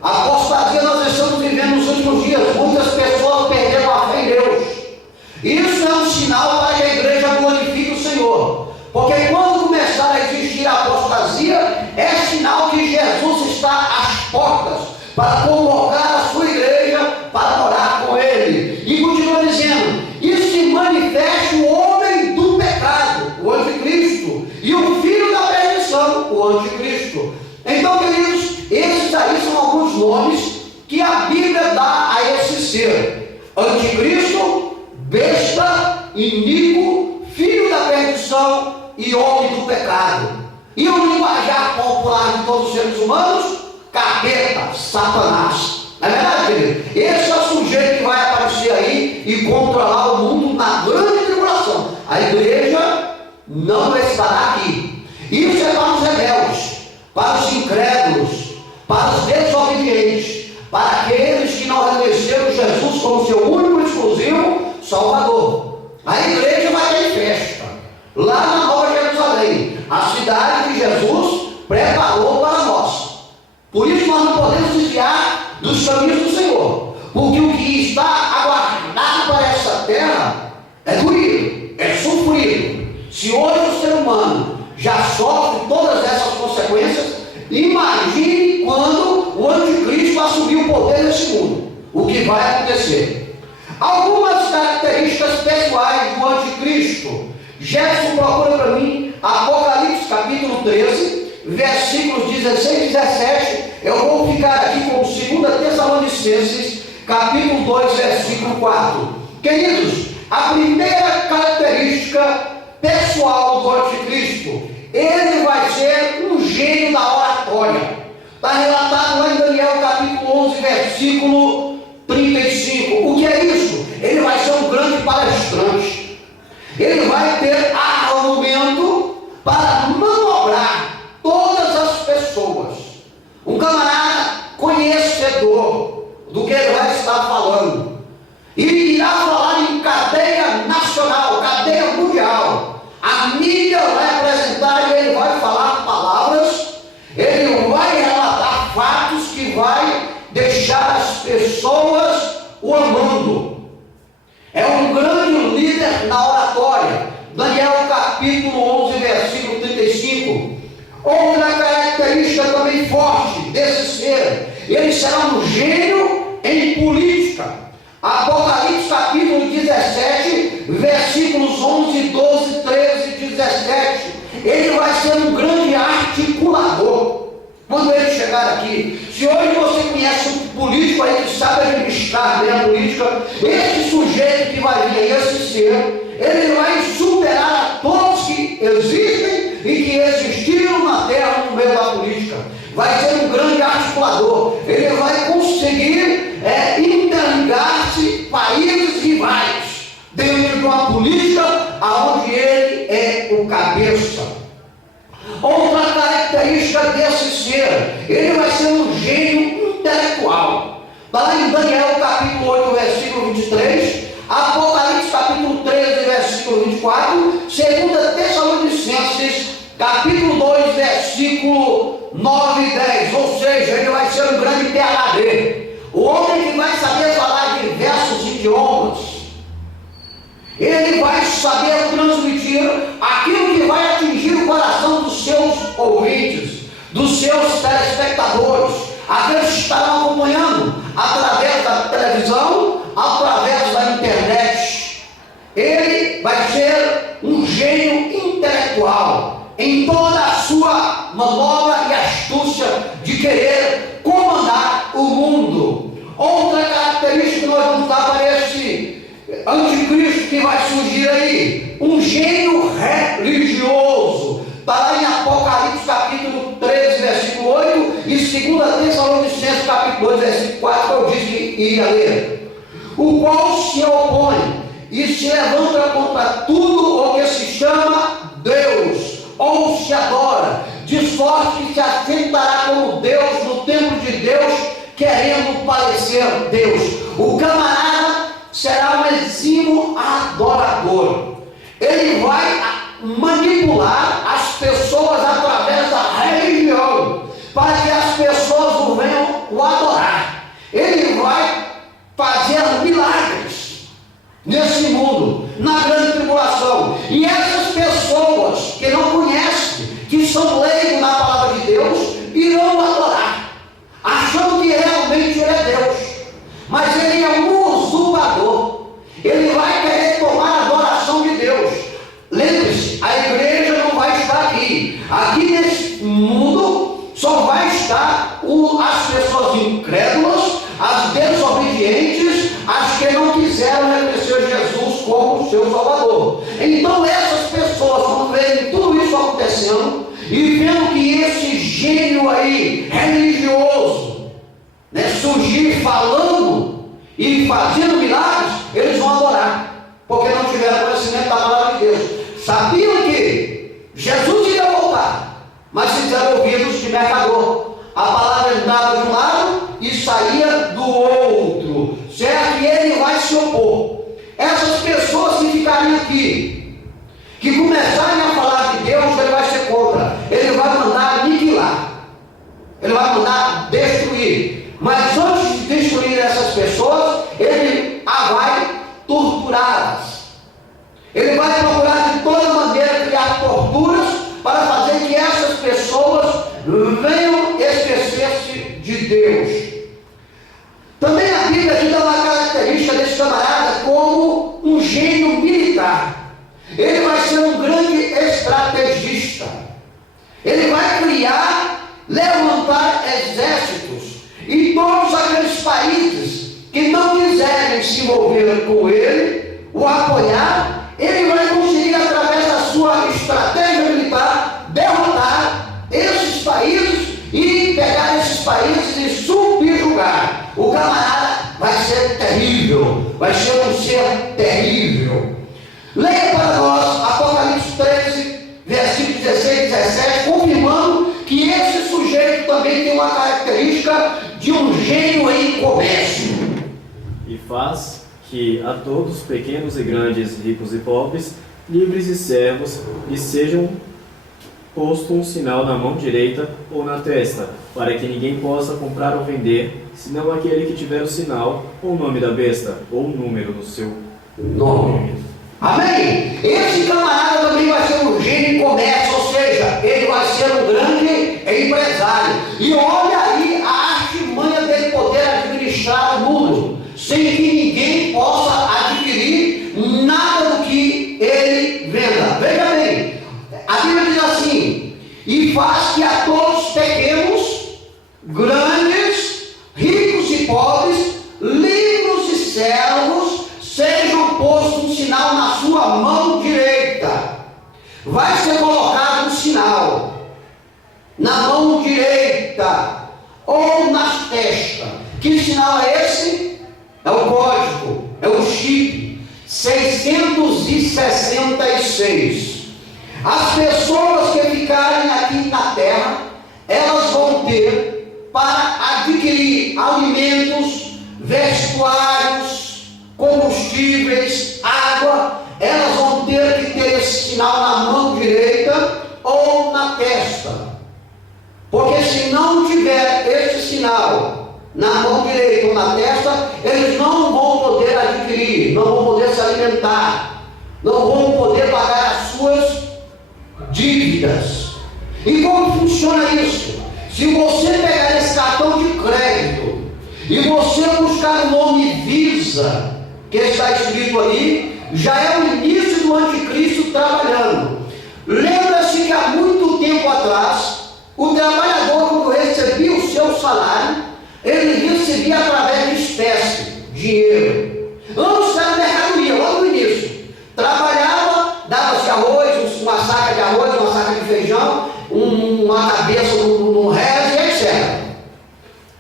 A apostasia nós estamos vivendo nos últimos dias, muitas pessoas perderam a fé em Deus. Isso é um sinal para que a igreja glorifique o Senhor, porque quando começar a existir a apostasia, é sinal que Jesus está às portas para convocar a sua igreja para morar com ele. E continua dizendo: e se manifeste o homem do pecado, o anticristo, e o filho da perdição, o anticristo. Então, queridos, Esses aí são alguns nomes que a Bíblia dá a esse ser: anticristo, besta, iníquo, filho da perdição e homem do pecado. E o linguajar popular de todos os seres humanos: capeta, Satanás. Não é verdade, querido? Esse é o sujeito que vai aparecer aí e controlar o mundo na grande tribulação. A igreja não estará aqui. Isso é para os rebeldes, para os incrédulos, para os desobedientes, para aqueles que não reconheceram Jesus como seu único e exclusivo Salvador. A igreja vai ter festa lá na Nova Jerusalém, a cidade que Jesus preparou para nós. Por isso nós não podemos desviar dos caminhos do Senhor, porque o que está aguardado para essa terra é doído, é sofrido. Se hoje o ser humano já sofre todas essas consequências, imagine quando o anticristo assumir o poder nesse mundo, o que vai acontecer. Algumas características pessoais do anticristo. Jefferson procura para mim Apocalipse capítulo 13, versículos 16 e 17. Eu vou ficar aqui com 2 Tessalonicenses capítulo 2, versículo 4. Queridos, a primeira característica pessoal do anticristo: ele vai ser um gênio da oratória. Está relatado lá em Daniel capítulo 11, versículo 35. O que é isso? Ele vai ser um grande palestrante. Ele vai ter argumento para manobrar todas as pessoas. Um camarada conhecedor do que ele vai estar falando. E irá falar em cadeia nacional, cadeia mundial. A mídia vai apresentar e ele vai falar palavras, ele vai relatar fatos que vai deixar as pessoas o amando. É um grande líder na oratória. Daniel capítulo 11, versículo 35. Outra característica também forte desse ser: ele será um gênio em política. Apocalipse capítulo 17, versículos 11, 12, 13 e 17. Ele vai ser um grande articulador. Quando ele chegar aqui, se hoje você conhece um político aí que sabe administrar bem a política, esse sujeito que vai vir aí, esse ser, ele vai superar a todos que existem e que existiram na terra no meio da política. Vai ser um grande articulador. Ele vai conseguir interligar-se países rivais dentro de uma política onde ele é o cabeça. Outra característica desse ser: ele vai ser um gênio intelectual. Está lá em Daniel capítulo 8, versículo 23, Apocalipse capítulo 13, versículo 24, 2 Tessalonicenses capítulo 2, versículo 9 e 10. Ou seja, ele vai ser um grande PhD, o homem que vai saber falar diversos idiomas. Ele vai saber transmitir aquilo que vai atingir o coração dos seus ouvintes, dos seus telespectadores, aqueles que estarão acompanhando através da televisão, através da internet. Ele vai ser um gênio intelectual em toda a sua manobra e astúcia de querer comandar o mundo. Outra característica que nós vamos dar para esse anticristo que vai surgir aí: um gênio religioso. Está lá em Apocalipse capítulo 13, versículo 8 e 2 Tessalonicenses capítulo 2, versículo 4, que eu disse que ia ler. O qual se opõe e se levanta contra tudo o que se chama Deus ou se adora, de sorte que se assentará como Deus no templo de Deus, querendo parecer Deus. O camarada será um exímio adorador. Ele vai manipular as pessoas através da religião, para que as pessoas o venham o adorar. Ele vai fazer milagres nesse mundo, na grande tribulação. E essas pessoas que não conhecem, que são leigos na palavra de Deus, irão adorar, achando que realmente ele é Deus. Mas ele é um usurpador. Ele vai querer tomar a adoração de Deus. Lembre-se, a igreja não vai estar aqui. Aqui nesse mundo só vai estar as pessoas incrédulas, as desobedientes, as que não quiseram reconhecer Jesus como seu Salvador. Então essas pessoas, quando verem tudo isso acontecendo e vendo que esse gênio aí religioso, né, surgir falando e fazendo milagres, eles vão adorar, porque não tiveram conhecimento da palavra de Deus. Sabiam que Jesus iria voltar, mas fizeram ouvidos de mercador. A palavra entrava de um lado e saía do outro, certo? E ele vai se opor. Essas pessoas que ficarem aqui, que começarem a falar de Deus, ele vai ser contra. Ele vai mandar aniquilar, ele vai mandar destruir. Mas antes de destruir essas pessoas, ele vai torturá-las. Ele vai procurar de toda maneira criar torturas para fazer que essas pessoas venham esquecer-se de Deus. Também a Bíblia aqui dá uma característica desse camarada como um gênio militar. Ele vai ser um grande estrategista. Ele vai levantar exércitos, e todos aqueles países que não quiserem se envolver com ele, o apoiar, ele vai conseguir, através da sua estratégia militar, derrotar esses países e pegar esses países e subjugar. O camarada vai ser terrível, vai ser um ser terrível. Leia para nós Apocalipse 13, versículos 16 e 17, confirmando que esse sujeito também tem uma característica de um gênio em comércio. E faz que a todos, pequenos e grandes, ricos e pobres, livres e servos, lhe sejam posto um sinal na mão direita ou na testa, para que ninguém possa comprar ou vender, senão aquele que tiver o sinal, ou o nome da besta, ou o número do seu nome. Amém? Esse camarada também vai ser um gênio em comércio, ou seja, ele vai ser um grande empresário. E olha aí a artimanha dele poder administrar o mundo, sem que ninguém possa adquirir nada do que ele venda. Veja bem, a Bíblia diz assim: e faz que a todos pequenos, grandes, ricos e pobres, livres e servos, sejam postos um sinal na sua mão direita. Vai ser colocado um sinal na mão direita ou nas testas. Que sinal é esse? É o código, é o chip 666. As pessoas que ficarem aqui na terra, elas vão ter, para adquirir alimentos, vestuários, combustíveis, água, elas vão ter que ter esse sinal na mão direita ou na testa. Porque se não tiver esse sinal na mão direita ou na testa, eles não vão poder adquirir, não vão poder se alimentar, não vão poder pagar as suas dívidas. E como funciona isso? Se você pegar esse cartão de crédito e você buscar o nome Visa, que está escrito ali, já é o início do anticristo trabalhando. Lembra-se que há muito tempo atrás, o trabalhador, quando recebia o seu salário, ele recebia através de espécie, dinheiro. Antes era mercadoria, logo no início. Trabalhava, dava-se arroz, uma saca de arroz, uma saca de feijão, uma cabeça no resto, e etc.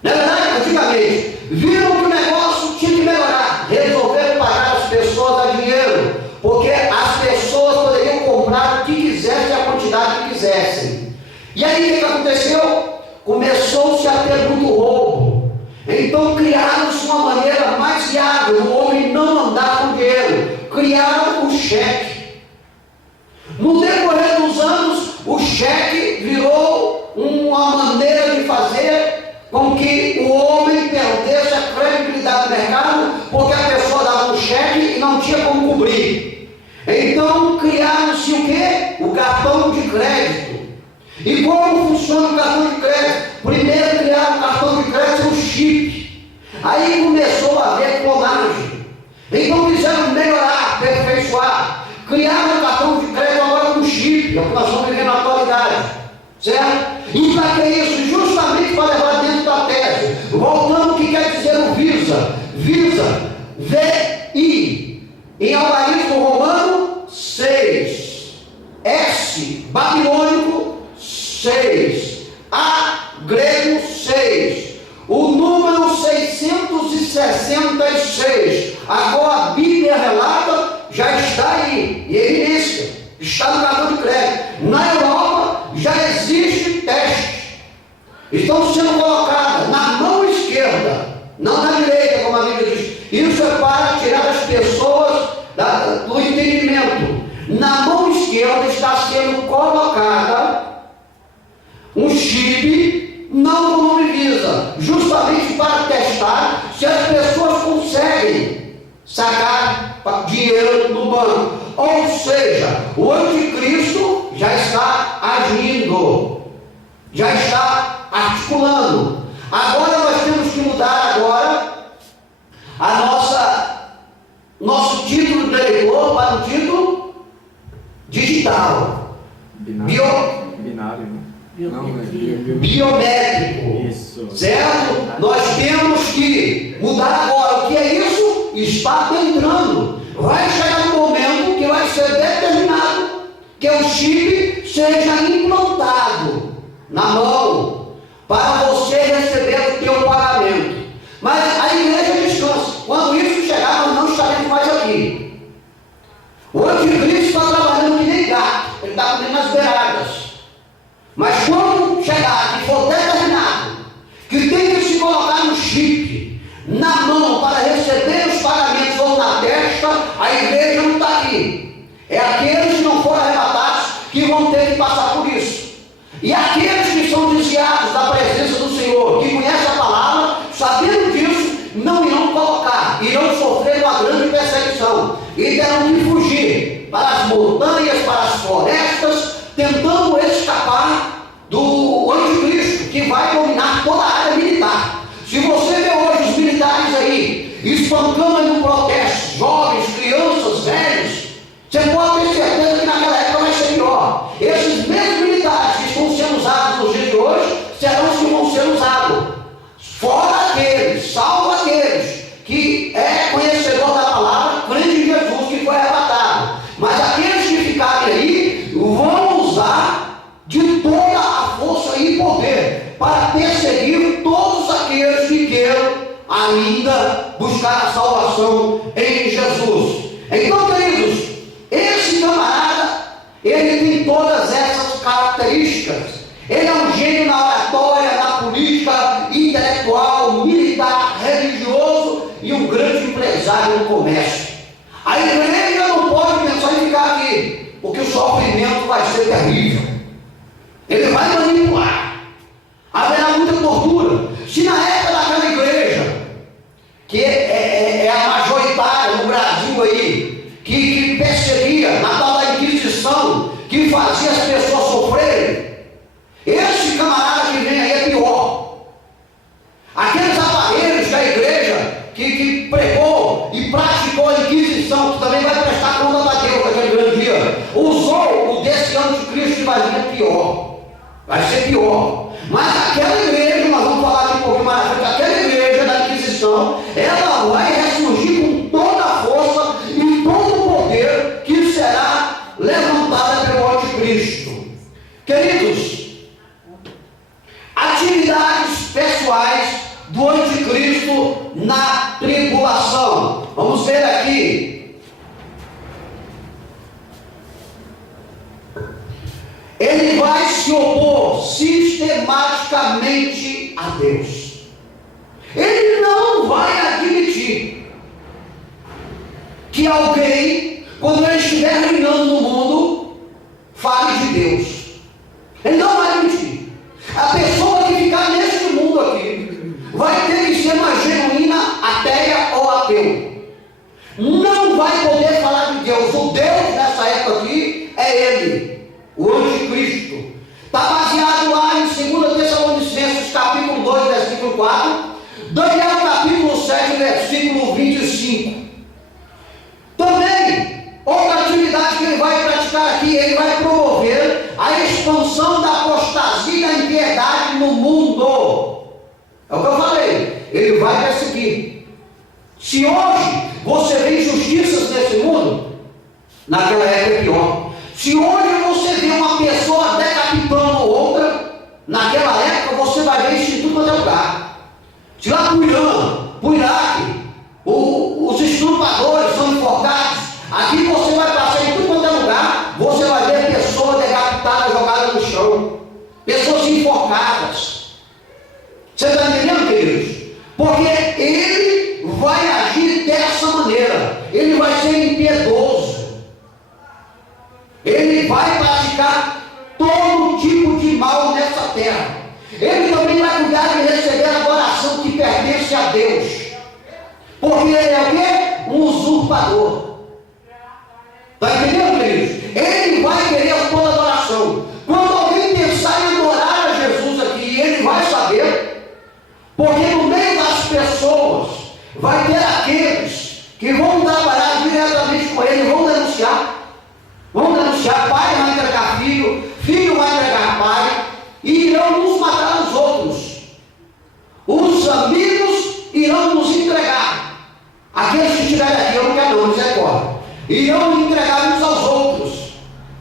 Na verdade, antigamente, viram que o negócio tinha que melhorar, resolveram pagar as pessoas a dinheiro, porque as pessoas poderiam comprar o que quisessem, a quantidade que quisessem. E aí o que aconteceu? Começou-se a ter muito roubo. Então criaram-se uma maneira mais viável do homem não andar com dinheiro. Criaram o cheque. No decorrer dos anos, o cheque virou uma maneira de fazer com que o homem perdesse a credibilidade do mercado, porque a pessoa dava um cheque e não tinha como cobrir. Então criaram-se o quê? O cartão de crédito. E como funciona o cartão de crédito? Primeiro criaram o cartão de crédito, o chip. Aí começou a haver clonagem. Então quiseram melhorar, aperfeiçoar. Criaram o cartão de crédito agora com chip, é o que nós estamos vivendo na atualidade. Certo? E para que isso? Justamente para levar dentro da tese. Voltando, o que quer dizer o visa? Visa, V-I, em algarismo romano, 6. S, babilônico, 6. A, grego, 6. O número 666. Agora a Bíblia relata, já está aí, em evidência, está no cartão de crédito. Na Europa já existe teste. Estão sendo colocadas na mão esquerda, não na direita, como a Bíblia diz. Isso é para tirar as pessoas do entendimento. Na mão esquerda está sendo colocada um chip, não com nome Visa, justamente para testar se as pessoas conseguem sacar dinheiro no banco. Ou seja, o anticristo já está agindo, já está articulando. Agora nós temos que mudar nosso título de eleitor para um título digital. Binário, né? Biométrico. Isso. Certo? Nós temos que mudar agora. O que é isso? Está entrando. Vai chegar um momento que vai ser determinado que o chip seja implantado na mão para você receber o teu pagamento. Mas a igreja descansa. Quando isso chegar, nós não estaremos mais aqui. O anticristo está trabalhando que nem gato. Ele está comendo nas beiradas. Mas quando chegar e for determinado que tem que se colocar no chip, na mão, para receber os pagamentos ou na testa, a igreja não está aqui. É aqueles que não foram arrebatados que vão ter que passar por isso. E aqueles que são desviados da presença do Senhor, que conhecem a palavra, sabendo disso, não irão colocar, irão sofrer uma grande perseguição e terão que fugir para as montanhas, para as florestas, tentando escapar do anticristo, que vai dominar toda a área militar. Se você vê hoje os militares aí, espancando aí no protesto, jovens, crianças, velhos, você pode ter certeza que naquela época vai ser pior. Esses mesmos militares que estão sendo usados nos dias de hoje, serão os que vão ser usados. Fora aqueles, salvo aqueles, que é conhecedor da palavra, crente em Jesus, que foi arrebatado. Mas aqueles que ficarem aí, vão usar de toda a força e poder para perseguir todos aqueles que queiram ainda buscar a salvação em Jesus. Então, queridos, esse camarada, ele tem todas essas características. Ele é um gênio na oratória, na política, intelectual, militar, religioso e um grande empresário no comércio. A igreja não pode pensar em ficar aqui, porque o sofrimento vai ser terrível. Ele vai manipular. Haverá muita tortura. Se na época daquela igreja, que é a majoritária no Brasil aí, que perseguia na tal da Inquisição, que fazia as pessoas sofrerem, esse camarada que vem aí é pior. Aqueles aparelhos da igreja que pregou e praticou a Inquisição, que também vai prestar conta para Deus naquele grande dia, usou o desse anticristo que vai vir é pior. Vai ser pior. Mas aquela igreja, nós vamos falar de um pouquinho mais na frente, aquela igreja da Inquisição, ela vai ressurgir com toda a força e todo o poder que será levantada pelo anticristo. Queridos, atividades pessoais do anticristo na tribulação. Vamos ver aqui. Ele vai se opor sistematicamente a Deus. Ele não vai admitir que alguém, quando ele estiver reinando no mundo, fale de Deus. Ele não vai admitir. A pessoa que ficar nesse mundo aqui vai ter que ser uma genuína ateia ou ateu. Não vai poder falar de Deus. O Deus nessa época aqui é ele, o anticristo. Está baseado lá em 2 Tessalonicenses capítulo 2, versículo 4, Daniel capítulo 7, versículo 25. Também, outra atividade que ele vai praticar aqui, ele vai promover a expansão da apostasia verdade no mundo. É o que eu falei. Ele vai perseguir. Se hoje você vê injustiças nesse mundo, naquela época é pior. Se hoje você vê uma pessoa decapitando outra, naquela época você vai ver isso em tudo quanto é lugar. Se lá pro Irã, pro Iraque, os estrupadores são enforcados, aqui você vai passar em tudo quanto é lugar, você vai ver pessoas decapitadas, jogadas no chão, pessoas enforcadas. Você está entendendo, queridos? Porque ele vai agir dessa maneira, ele vai ser impiedoso, ele vai praticar todo tipo de mal nessa terra. Ele também vai cuidar de receber a adoração que pertence a Deus, porque ele é o quê? Um usurpador. Está entendendo, queridos? Ele vai querer toda a adoração. Quando alguém pensar em adorar a Jesus aqui, ele vai saber, porque no meio das pessoas vai ter aqueles que vão trabalhar diretamente com ele, vão denunciar, pai vai entregar filho, filho vai entregar pai, e irão nos matar os outros. Os amigos irão nos entregar. Aqueles que estiverem aqui, eu não quero não, misericórdia. Irão entregar uns aos outros.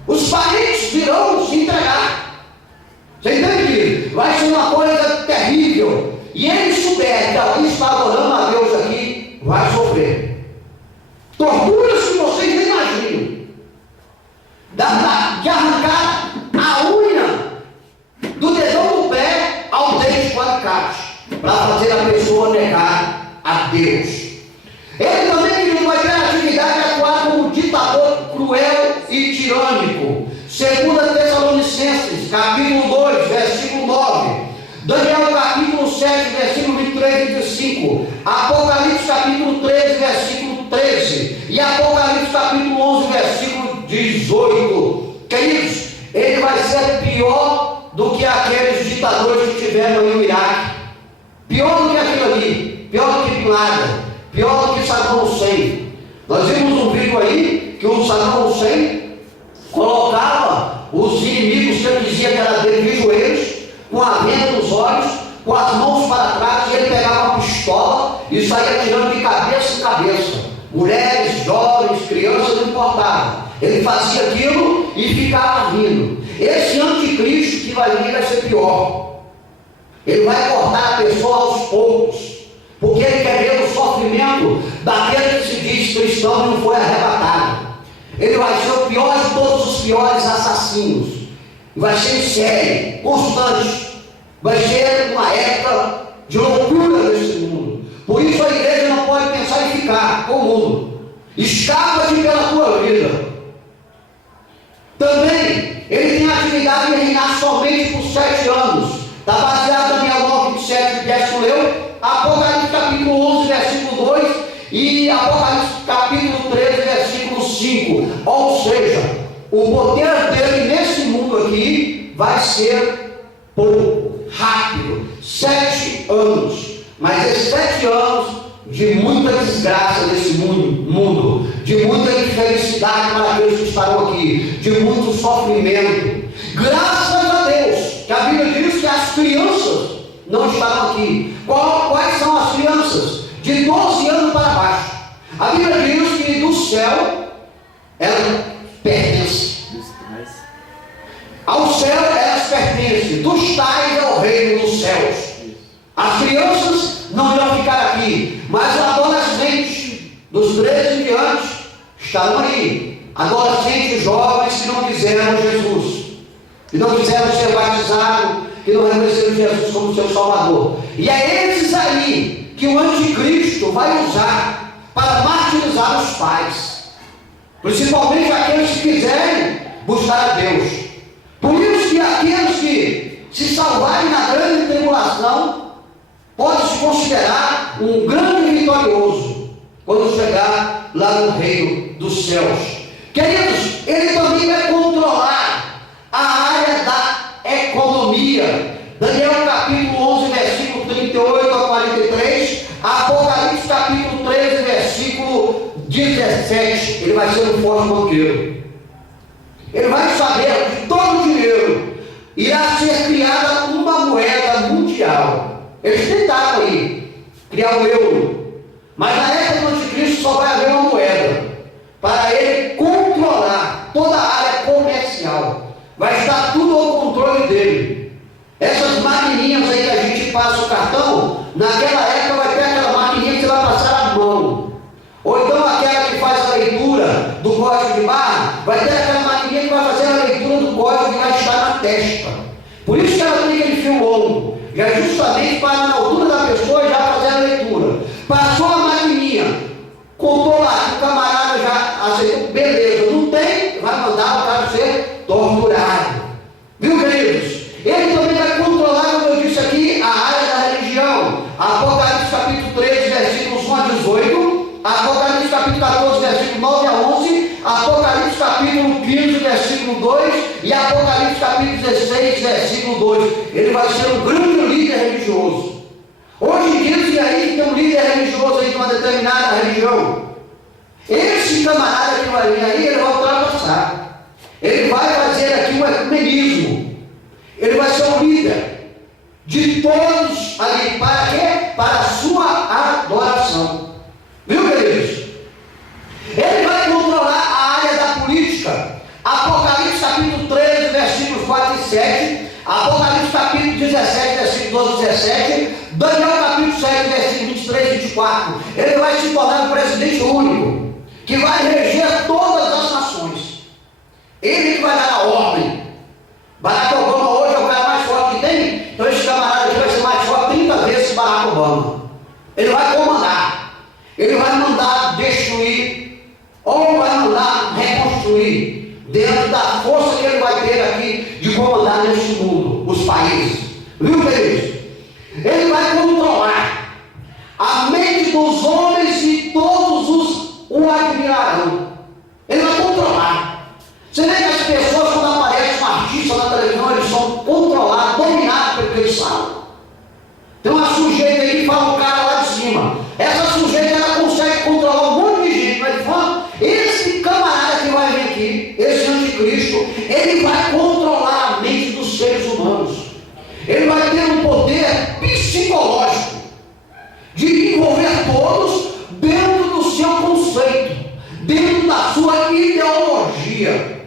Os parentes irão nos entregar. Você entende? Vai ser uma coisa terrível. E ele souber que alguém está adorando a Deus aqui, vai sofrer torturas que vocês nem imaginam. De arrancar a unha do dedão do pé ao dedo do alicate, para fazer a pessoa negar a Deus. Ele também vai ter a atividade de atuar como um ditador cruel e tirânico. 2 Tessalonicenses, capítulo 2, versículo 9. Daniel, capítulo 7, versículo 23 e 25. Apocalipse, capítulo 13, versículo 13. E Apocalipse, capítulo 11, versículo 18. Queridos, ele vai ser pior do que aqueles ditadores que tiveram aí no Iraque. Pior do que aquilo ali. Pior do que Bin Laden. Pior do que Saddam Hussein. Nós vimos um vídeo aí que o Saddam Hussein colocava os inimigos que ele dizia que era dele de joelhos, com a venda nos olhos, com as mãos para trás, e ele pegava uma pistola e saía atirando de cabeça em cabeça. Mulheres, jovens, crianças, não importava. Ele fazia aquilo e ficava rindo. Esse anticristo que vai vir vai ser pior. Ele vai cortar a pessoa aos poucos, porque ele quer ver o sofrimento daquele que se diz cristão e não foi arrebatado. Ele vai ser o pior de todos os piores assassinos. Vai ser em série, constante. Vai ser uma época de loucura nesse mundo. Por isso a igreja não pode pensar em ficar com o mundo. Escapa-te pela tua vida. Também, ele tem a atividade de reinar somente por 7 anos. Está baseado em Daniel 9, 27, 10 que leu, Apocalipse capítulo 11, versículo 2 e Apocalipse capítulo 13, versículo 5. Ou seja, o poder dele nesse mundo aqui vai ser pouco, rápido, 7 anos. Mas esses 7 anos de muita desgraça nesse mundo, de muita infelicidade para aqueles que estarão aqui, de muito sofrimento. Graças a Deus, que a Bíblia diz que as crianças não estarão aqui. Quais são as crianças? De 12 anos para baixo. A Bíblia diz que do céu ela pertence. Ao céu elas pertencem. Dos tais é o reino dos céus. As crianças não irão ficar aqui, mas os adolescentes dos 13 em diante estarão aí. Adolescentes jovens que não quiseram Jesus, que não quiseram ser batizados, que não reconheceram Jesus como seu Salvador. E é esses aí que o anticristo vai usar para martirizar os pais, principalmente aqueles que quiserem buscar a Deus. Por isso que aqueles que se salvarem na grande tribulação pode se considerar um grande vitorioso quando chegar lá no reino dos céus. Queridos, ele também vai controlar a área da economia. Daniel capítulo 11, versículo 38 a 43, Apocalipse capítulo 13, versículo 17. Ele vai ser um forte banqueiro. Ele vai saber de todo o dinheiro irá ser criada uma moeda mundial. Eles tentaram aí criar o euro, mas na época do anticristo só vai haver uma moeda para ele controlar toda a área comercial. Vai estar tudo ao controle dele. Essas maquininhas aí que a gente passa o cartão, naquela época vai ter aquela maquininha que você vai passar a mão. Ou então aquela que faz a leitura do código de barra, vai ter aquela maquininha que vai fazer a leitura do código que vai estar na testa. Por isso que ela tem aquele fio longo, já justamente para na altura da pessoa já fazer a leitura. Passou a maquininha, contou lá que o camarada já aceitou, beleza, não tem, vai mandar o cara ser torturado. Viu, queridos? Ele também vai controlar, como eu disse aqui, a área da religião. Apocalipse capítulo 13, versículos 1 a 18, Apocalipse capítulo 14, versículo 9 a 11, Apocalipse capítulo 15, versículo 2 e Apocalipse capítulo 16, versículo 2. Ele vai ser um grande líder religioso. Hoje em dia, se aí tem um líder religioso aí de uma determinada religião, esse camarada que vai vir aí, ele vai ultrapassar. Ele vai fazer aqui um ecumenismo. Ele vai ser o líder de todos ali. Para quê? Para a sua adoração. Viu, queridos? Ele vai controlar a área da política. Apocalipse capítulo 13, versículos 4 e 7. Apocalipse capítulo 17, versículo 12 e 17. Daniel capítulo 7, versículo 23 e 24. Ele vai se tornar um presidente único, que vai reger todas as nações. Ele que vai dar a ordem. Barack Obama hoje é o cara mais forte que tem, então esse camarada aqui vai ser mais forte 30 vezes Barack Obama. Ele vai comandar, ele vai mandar destruir, ou vai mandar reconstruir, dentro da força que ele vai ter aqui de comandar neste mundo, os países. Viu, queridos? Ele vai controlar a mente dos homens e todos o admirarão. Ele vai controlar. Você vê que as pessoas, quando aparece um artista na televisão, eles são controlados, dominados pelo que eles falam. Tem uma sujeita aí que fala o cara lá de cima. Essa sujeita, ela consegue controlar um monte de gente. Mas ele fala, esse camarada que vai vir aqui, esse anticristo, ele vai controlar a mente dos seres humanos. Ele vai ter um poder psicológico de envolver todos dentro do seu conceito, dentro da sua ideologia.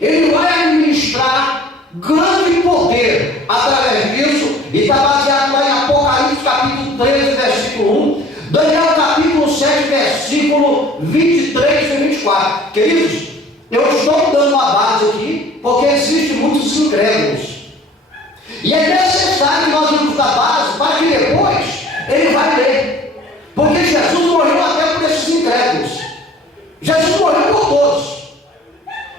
Ele vai administrar grande poder através disso, e está baseado lá em Apocalipse capítulo 13, versículo 1, Daniel capítulo 7, versículo 23 e 24. Queridos, eu estou dando uma base aqui, porque existem muitos incrédulos. E é necessário que nós vamos da base para que depois ele vai ler. Porque Jesus morreu até por esses incrédulos. Jesus morreu por todos.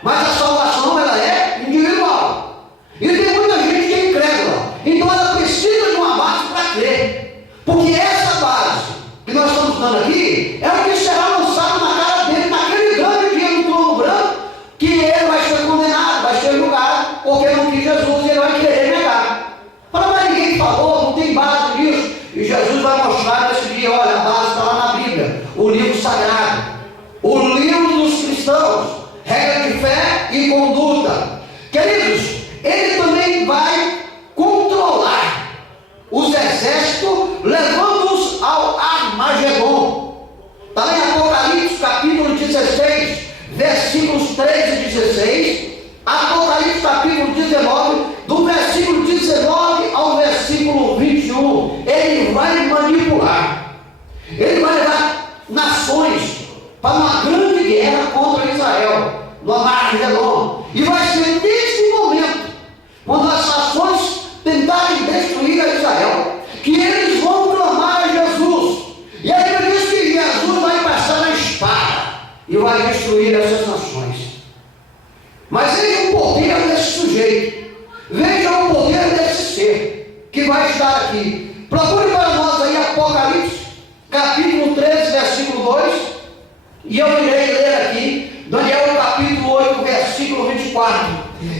Mas a salvação, ela é individual. E tem muita gente que é incrédula. Então ela precisa de uma base para crer. Porque essa base que nós estamos dando aqui é o que será lançado na cara dele, naquele grande dia do trono branco, que ele vai ser condenado, vai ser julgado, porque não quis Jesus e ele vai querer negar. Mas ninguém falou, não tem base nisso. E Jesus vai mostrar nesse dia, olha, a base está lá na Bíblia, o livro sagrado, o livro dos cristãos, regra de fé e conduta. Queridos, ele também vai controlar os exércitos, levando-os ao Armagedon. Está lá em Apocalipse capítulo 16, versículos 13 e 16, Apocalipse capítulo 19, do versículo 19 ao versículo 21, ele vai manipular, ele vai levar nações para uma grande guerra contra Israel, no Armagedon. E vai ser nesse momento, quando as nações tentarem destruir a Israel, que eles vão clamar a Jesus. E aí ele diz que Jesus vai passar a espada e vai destruir essas nações. Mas veja o poder desse sujeito, veja o poder desse ser que vai estar aqui. Procure para nós aí Apocalipse capítulo 13, versículo 2, e eu irei ler aqui Daniel capítulo 8, versículo 24.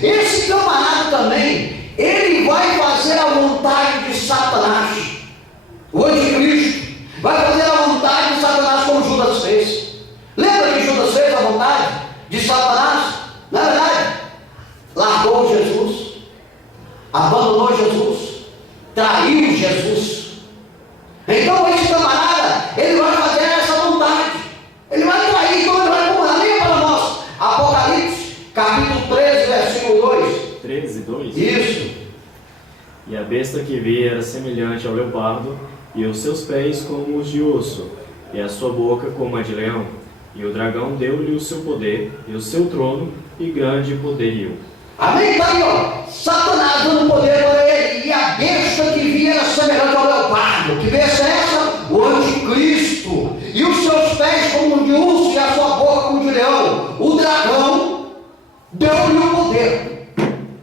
Esse camarada também, ele vai fazer a vontade de Satanás, o anticristo, vai fazer a vontade de Satanás como Judas fez. Lembra que Judas fez a vontade de Satanás? Na verdade, largou Jesus, abandonou Jesus, traiu Jesus. Então esse camarada, ele vai fazer essa vontade, ele vai trair, então ele vai comer. Lembra para nós, Apocalipse, capítulo 13, versículo 2. 13, 2? Isso. E a besta que vi era semelhante ao leopardo, e os seus pés como os de osso, e a sua boca como a de leão. E o dragão deu-lhe o seu poder, e o seu trono, e grande poderio. Amém? Está aí, ó. Satanás dando poder para ele. E a besta que vinha era semelhante ao leopardo. Que besta é essa? O anticristo. E os seus pés como de urso e a sua boca como de leão. O dragão deu-lhe o poder.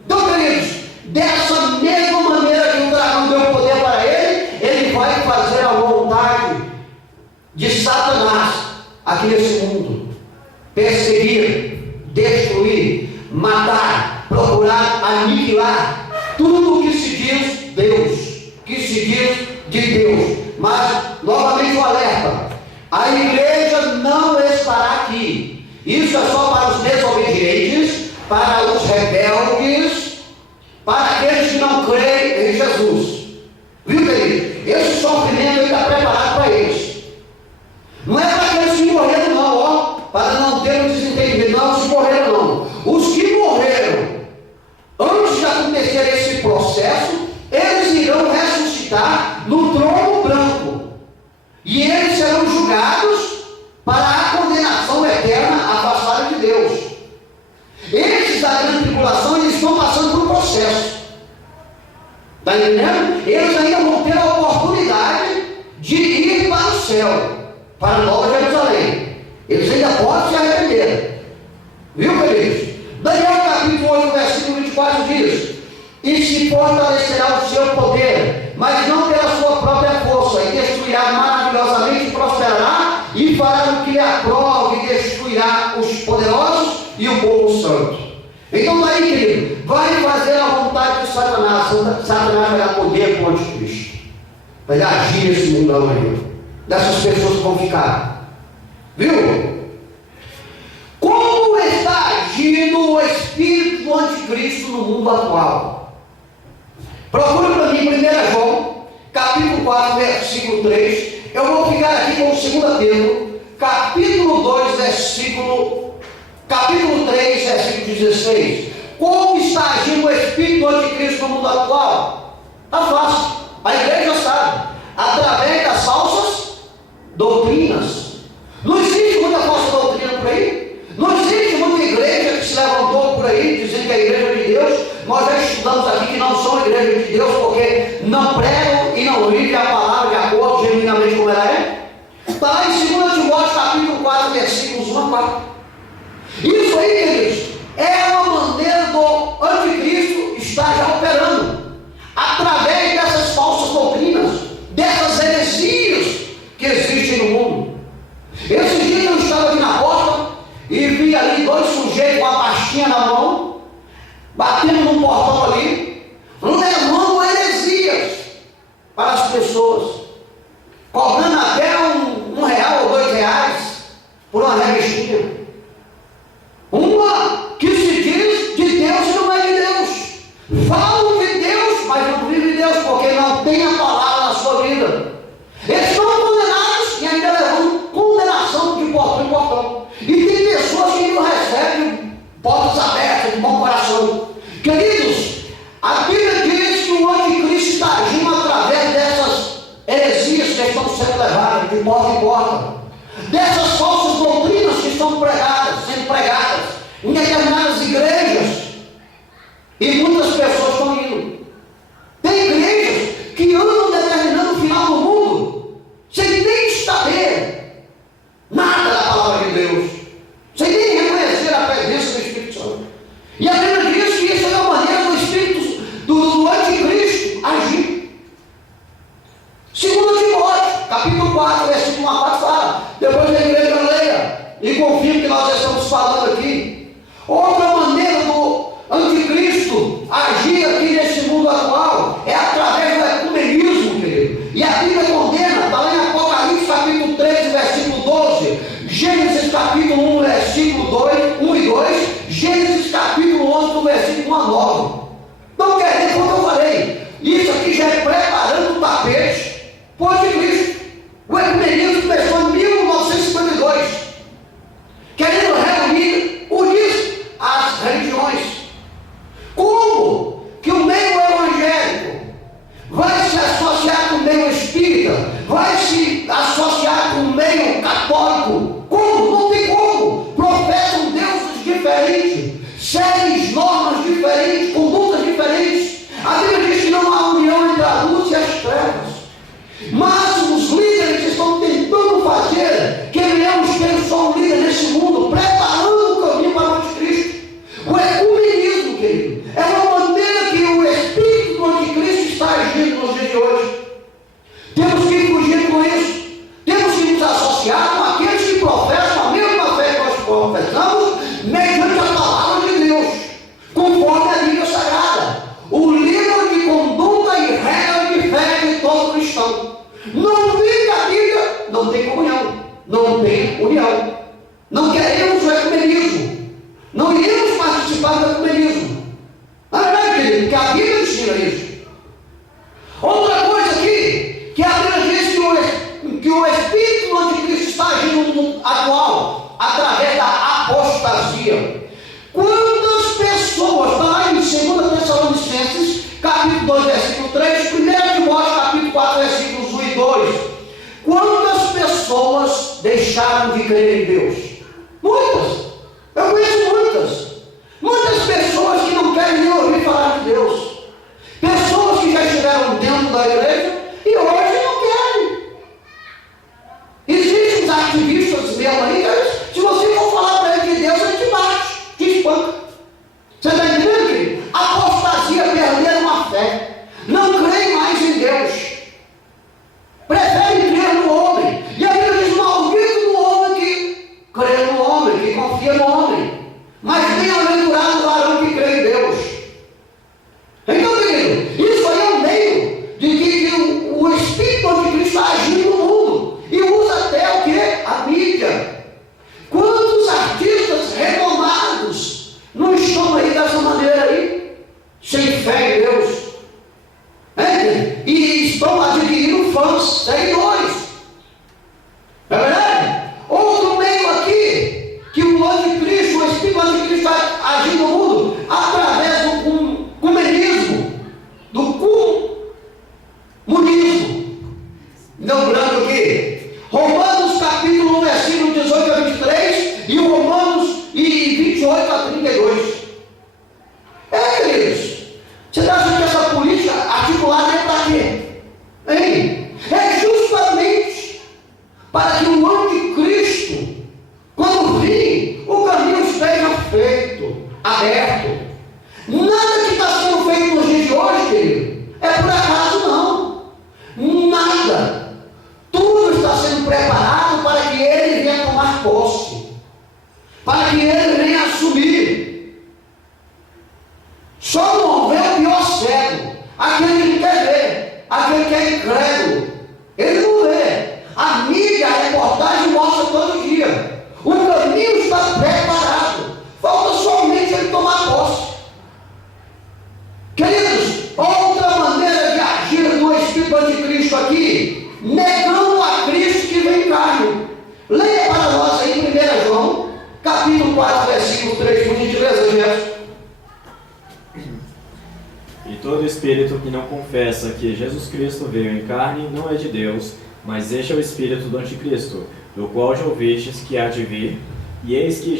Então, queridos, dessa mesma maneira que o dragão deu o poder para ele, ele vai fazer a vontade de Satanás aqui nesse mundo. Perseguir, destruir, matar, procurar aniquilar tudo que se diz Deus, que se diz de Deus. Mas, novamente o alerta, a igreja não estará aqui. Isso é só para os desobedientes, para os rebeldes, para aqueles que não creem em Jesus. Viu, querido? Esse sofrimento está preparado para eles. Não é para aqueles que morreram não, ó, para não ter um desentendimento. Não, os que morreram não. Os que morreram antes de acontecer esse processo, eles irão ressuscitar no trono branco. E eles serão julgados para a condenação eterna, afastados de Deus. Esses da grande tribulação, eles estão passando por um processo. Está entendendo? Eles ainda vão ter a oportunidade de ir para o céu, para a Nova Jerusalém. Eles ainda podem se arrepender. Viu, queridos? Daniel capítulo 8, versículo 24 diz: e se fortalecerá o seu poder, mas não pela sua própria força, e destruirá maravilhosamente, e prosperará, e fará o que lhe aprove, e destruirá os poderosos e o povo santo. Então daí, querido, vai fazer a vontade de Satanás. Satanás vai dar poder para o anticristo, vai agir nesse mundo amanhã, dessas pessoas que vão ficar. Viu? Como está agindo o espírito do anticristo no mundo atual? Procure para mim 1 João, capítulo 4, versículo 3. Eu vou ficar aqui com 2 Pedro, capítulo 2, capítulo 3, versículo 16. Como está agindo o espírito do anticristo no mundo atual? Está fácil, a igreja sabe, através das falsas doutrinas. Não existe muita falsa doutrina por aí. Não existe muita igreja que se levantou por aí dizendo que é a igreja de Deus. Nós já estudamos aqui que não são igreja de Deus porque não pregam e não vivem a palavra de acordo genuinamente como ela é. Está lá em 2 Timóteo capítulo 4, versículos 1 a 4. Isso aí, queridos, é uma maneira do anticristo estar já operando através dessas falsas doutrinas, dessas heresias que existem no mundo. Esse dia eu estava aqui na porta e vi ali 2 sujeitos com a pastinha na mão, batendo num portão ali, levando heresias para as pessoas, cobrando até um real ou 2 reais por uma revistinha. Uma que se diz de Deus e não é de Deus. Falam de Deus, mas não vivem de Deus, porque não tem a palavra na sua vida. Eles estão condenados e ainda levam condenação de portão em portão. E tem pessoas que não recebem portas abertas, de bom coração. Queridos, a Bíblia diz que o anticristo está agindo através dessas heresias que estão sendo levadas de porta em porta, dessas falsas doutrinas que estão sendo pregadas em determinadas igrejas, e muitas pessoas estão indo. Tem igrejas que andam determinando o final do mundo sem nem saber nada da palavra de Deus, sem nem reconhecer a presença do Espírito Santo. E a Bíblia diz que isso é uma maneira do Espírito do anticristo agir. 2 Timóteo, capítulo 4, versículo 1 a 4 fala. Depois da igreja leia e confirme que nós estamos falando aqui. Outra maneira associar com o meio católico. Como? Não tem como. Professam deuses diferentes, seguem normas diferentes, condutas diferentes. A Bíblia diz que não há união entre a luz e as trevas. Mas os líderes estão tentando fazer que venhamos ter só um líder nesse mundo, preparando o caminho para o anticristo. O ecumenismo, querido, é uma maneira que o espírito do anticristo está agindo nos dias de hoje. Temos que fugir com isso. Temos que nos associar com aqueles que professam a mesma fé que nós professamos, mediante a palavra de Deus, conforme a Bíblia Sagrada, o livro de conduta e regra de fé de todo cristão. Não vive a Bíblia, não tem comunhão, não tem união. Não queremos o ecumenismo, não iremos participar do ecumenismo. Não é verdade, querido? Porque a Bíblia ensina isso. Outra coisa aqui, que a Bíblia diz que o espírito do anticristo está agindo no mundo atual, através da apostasia. Quantas pessoas, está lá em 2 Tessalonicenses, capítulo 2, versículo 3, 1 Timóteo, capítulo 4, versículos 1 e 2. Quantas pessoas deixaram de crer em Deus? Muitas. Eu conheço muitas. Muitas pessoas que não querem nem ouvir falar de Deus. Pessoas que já estiveram dentro da igreja e hoje não querem. Existem uns ativistas mesmo aí, se você for falar para ele de Deus, ele te bate, te espanca. Você está entendendo, querido? Apostasia, perderam a fé. Não creem mais em Deus. Preferem crer no homem. E a Bíblia diz: maldito do homem que crê no homem, que confia no homem. Mas bem-aventurado o varão que crê em Deus. Então, querido, isso aí é um meio de que o espírito anticristo está agindo no mundo. E usa até o que? A mídia. Quantos artistas renomados não estão aí dessa maneira aí? Sem fé em Deus. E estão adquirindo fãs, seguidores. É verdade? Outro meio aqui, que o anticristo, o espírito anticristo está agindo no mundo através do comunismo, do comunismo. Lembrando aqui, Romanos capítulo 1, versículo 18 a 23 e Romanos 28 a 32. Queridos, você acha que essa política articulada é para quê? Hein? É justamente para que o anticristo, quando vir, o caminho esteja feito, aberto. Nada que está sendo feito nos dias de hoje, querido, é por acaso, não. Nada. Tudo está sendo preparado para que ele venha tomar posse, para que ele venha assumir. Só não vê o pior cego, aquele que não quer ver, aquele que é incrédulo. Ele não vê. A mídia, a reportagem mostra todo dia. O caminho está preparado. Falta somente ele tomar posse. Queridos, outra maneira de agir no espírito anticristo aqui, negando a Cristo que vem em carne. Leia para nós aí 1 João, capítulo 4, versículo 3, por gentileza. E todo espírito que não confessa que Jesus Cristo veio em carne não é de Deus, mas este é o espírito do anticristo, do qual já ouvistes que há de vir, e eis que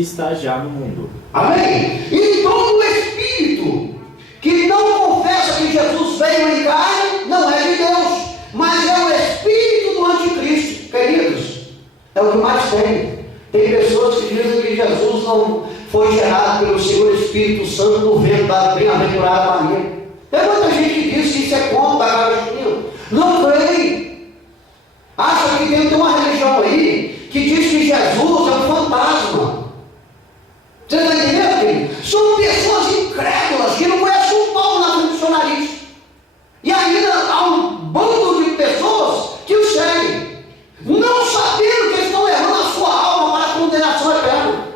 está já no mundo. Amém? E todo espírito que não confessa que Jesus veio em carne não é de Deus, mas é o espírito do anticristo. Queridos, é o que mais tem. Tem pessoas que dizem que Jesus não foi gerado pelo Senhor Espírito Santo no ventre da bem-aventurada Maria. Tem muita gente que diz que isso é contra a Agostinho. Não creem. Acha que tem uma religião aí que diz que Jesus é um fantasma. Você está entendendo, querido? São pessoas incrédulas que não conhecem um pau na funcionalista. E ainda há um bando de pessoas que o seguem, não sabendo que eles estão levando a sua alma para a condenação eterna,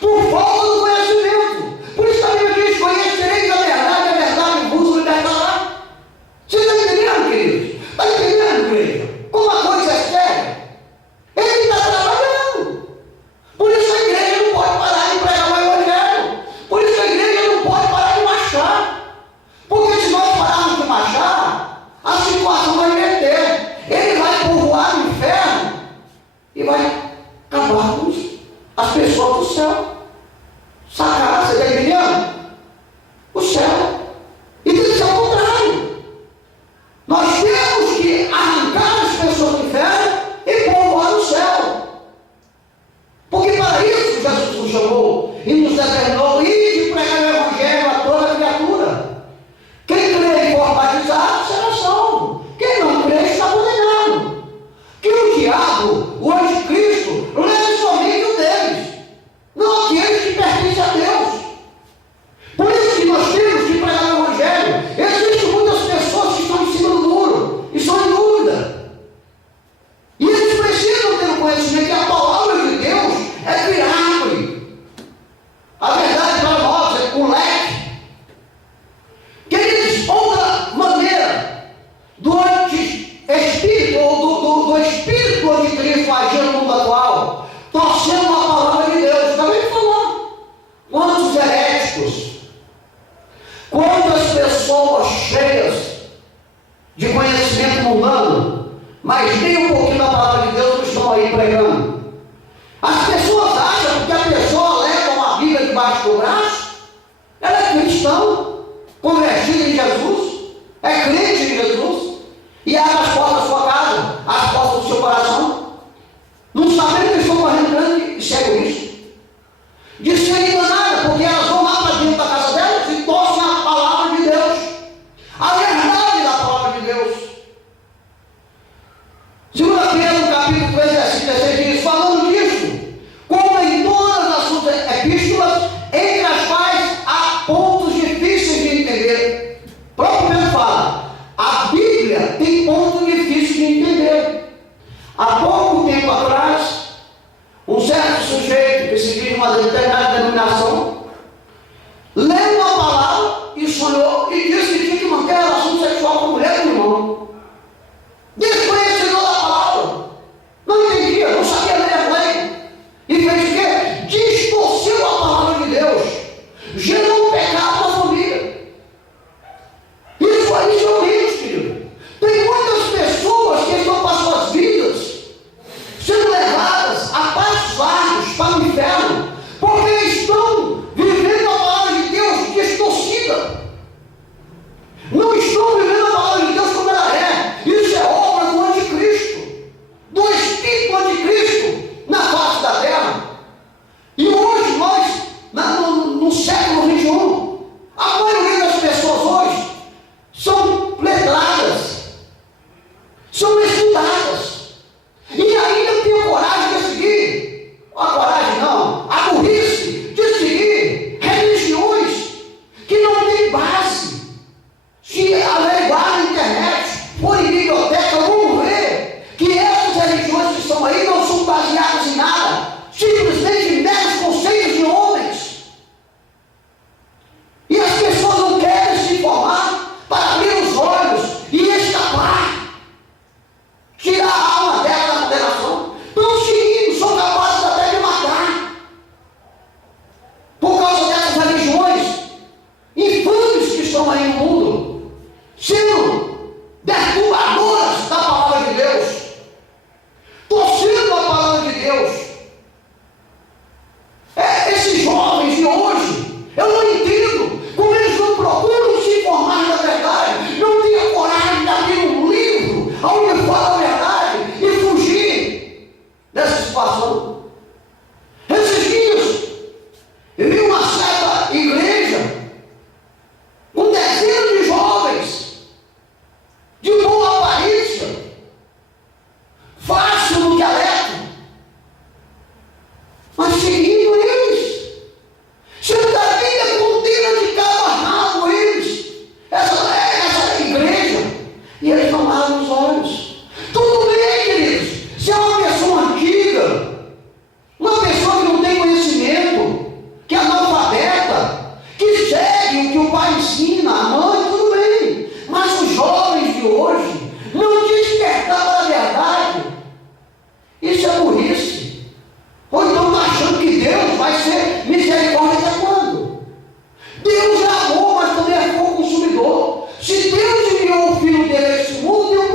por falta do conhecimento. Por isso a Bíblia diz: conhecereis a verdade vos for batizado será salvo. Quem não crê está condenado. Que o diabo, o anticristo, leve somente o deles, não aqueles que pertencem a Deus. Por isso que nós temos que pregar o Evangelho. Existem muitas pessoas que estão em cima do muro e estão em dúvida. E eles precisam ter o conhecimento que a palavra de Deus é viável. A verdade para nós é um leque. Queridos, outra maneira do anti-espírito ou do espírito anticristo agir no mundo atual, torcendo a palavra de Deus. Acabei de falar. Quantos heréticos, quantas pessoas cheias de conhecimento mundano, mas nem um pouquinho da palavra de Deus não estão aí pregando. As pessoas acham que a pessoa leva uma Bíblia debaixo do braço, ela é cristã, convertida em Jesus, é crente em Jesus, e abre as portas da sua casa, as portas do seu coração, não sabendo que estão correndo grande e cego isso, de ser enganada, porque elas vão lá para dentro da casa delas e torcem a palavra de Deus, a verdade da palavra de Deus. 2 Pedro, capítulo 3, versículo 16 diz, falando disso, como em todas as suas epístolas, entre as quais há pontos difíceis de entender. O próprio Pedro fala, a Bíblia tem pontos difíceis de entender. Há pouco tempo atrás, um certo sujeito que se diz uma determinada denominação, leu uma palavra e sonhou e disse que tinha que manter a relação sexual com a mulher do irmão. Desconhecedor da palavra, não entendia, não sabia ler a lei, e fez o quê? Distorceu a palavra de Deus, gerou um pecado na família. Isso aí são riscos, querido. Tem muitas pessoas que estão com as suas vidas sendo levadas a passos largos para o inferno, porque estão vivendo a palavra de Deus distorcida. Não estão vivendo a palavra de Deus como ela é. Isso é obra do anticristo, do espírito anticristo na face da terra. E hoje nós, no século XXI, a maioria das pessoas hoje são letradas, são estudadas, e ainda tem a coragem de seguir, a coragem não, a burrice de seguir religiões que não têm base. Se averiguar na internet, for em biblioteca, vamos ver que essas religiões que estão aí não são baseadas em nada, simplesmente em meros conceitos de homens. E as pessoas não querem se informar para abrir os olhos e escapar, tirar a alma dela da condenação. Estão seguindo, são capazes até de matar, por causa dessas religiões infames que estão aí no mundo, sendo derrubadoras da palavra de Deus, torcendo a palavra de Deus. Esses jovens de hoje, eu não entendo como eles não procuram se informar da verdade, não têm a coragem de abrir um livro onde fala a verdade e fugir dessa situação. Esses dias, eu vi uma certa igreja com dezenas de jovens de boa aparência, fácil no dialeto, mas seguindo eles, sendo da Bíblia contida de cabo a rabo eles, essa igreja, e eles não abrem os olhos. Tudo bem, queridos, se é uma pessoa antiga, uma pessoa que não tem conhecimento, que é analfabeta, que segue o que o pai ensina, a mãe, tudo bem, mas os jovens de hoje não despertaram para a verdade. Isso é burrice. Ou então está achando que Deus vai ser misericórdia até quando? Deus é amor, mas também é fogo consumidor. Se Deus enviou o Filho dele a esse mundo, tem um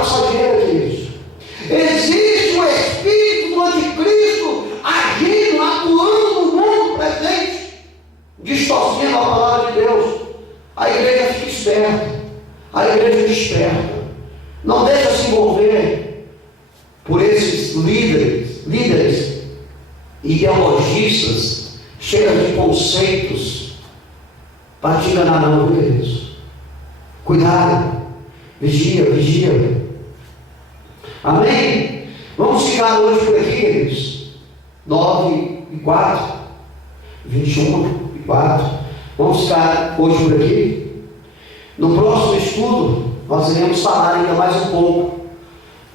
passageira, queridos. Existe o espírito do anticristo agindo, atuando no mundo presente, distorcendo a palavra de Deus. A igreja fica esperta, a igreja desperta. Não deixa se envolver por esses líderes ideologistas, cheios de conceitos, para te enganar não, queridos. Cuidado, vigia. Amém? Vamos ficar hoje por aqui, queridos. 9:04, 21:04. Vamos ficar hoje por aqui. No próximo estudo, nós iremos falar ainda mais um pouco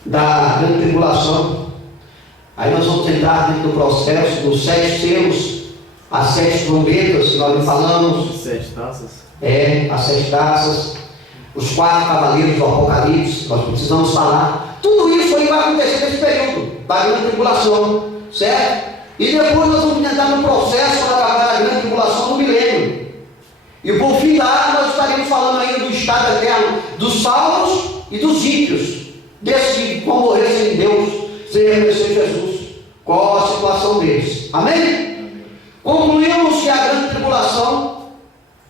da grande tribulação. Aí nós vamos entrar dentro do processo dos 7 selos, as 7 trombetas que nós falamos. 7 taças. As 7 taças, os 4 cavaleiros do Apocalipse, nós precisamos falar. Tudo isso aí vai acontecer nesse período da grande tribulação, certo? E depois nós vamos entrar no processo para acabar a grande tribulação do milênio. E por fim lá nós estaremos falando ainda do estado eterno dos salvos e dos ímpios, desses que vão morrer sem Deus, sem reconhecer Jesus. Qual a situação deles? Amém? Concluímos que a grande tribulação,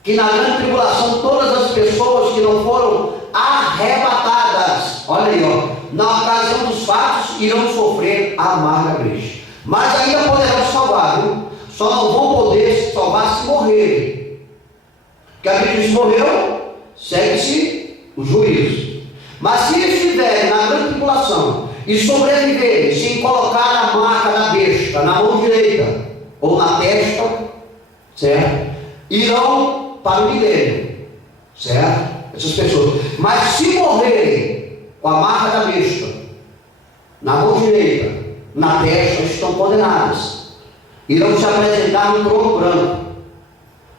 que na grande tribulação todas as pessoas que não foram arrebatadas, olha aí, na ocasião dos fatos, irão sofrer a amarga peste. Mas ainda poderão salvar, viu? Só não vão poder se salvar se morrerem. Porque a Bíblia diz: morreu, segue-se o juízo. Mas se estiverem na grande tribulação e sobreviverem, sem colocar a marca da besta na mão direita ou na testa, certo? Irão para o milênio, certo? Essas pessoas. Mas se morrerem com a marca da besta na mão direita, na testa, estão condenadas. Irão se apresentar no trono branco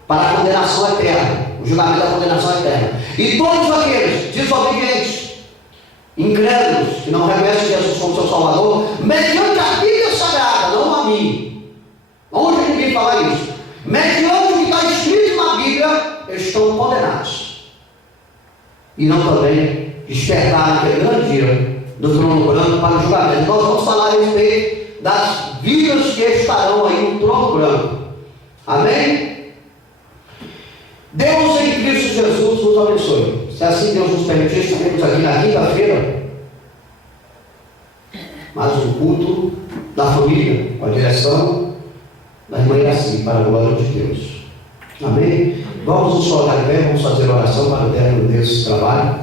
para a condenação eterna, o julgamento da condenação eterna. E todos aqueles desobedientes, incrédulos, que não reconhecem Jesus como seu Salvador, mediante a Bíblia Sagrada, não a mim. Onde ninguém fala isso? Mediante o que está escrito na Bíblia, estão condenados. E não também despertar naquele grande dia do trono branco para o julgamento. Nós vamos falar a respeito das vidas que estarão aí no trono branco. Amém? Deus em Cristo Jesus nos abençoe. Se assim Deus nos permitir, estaremos aqui na quinta-feira, mais um culto da família, com a direção da irmã Iraci, para a glória de Deus. Amém? Vamos nos colocar em pé, vamos fazer oração para o término desse trabalho.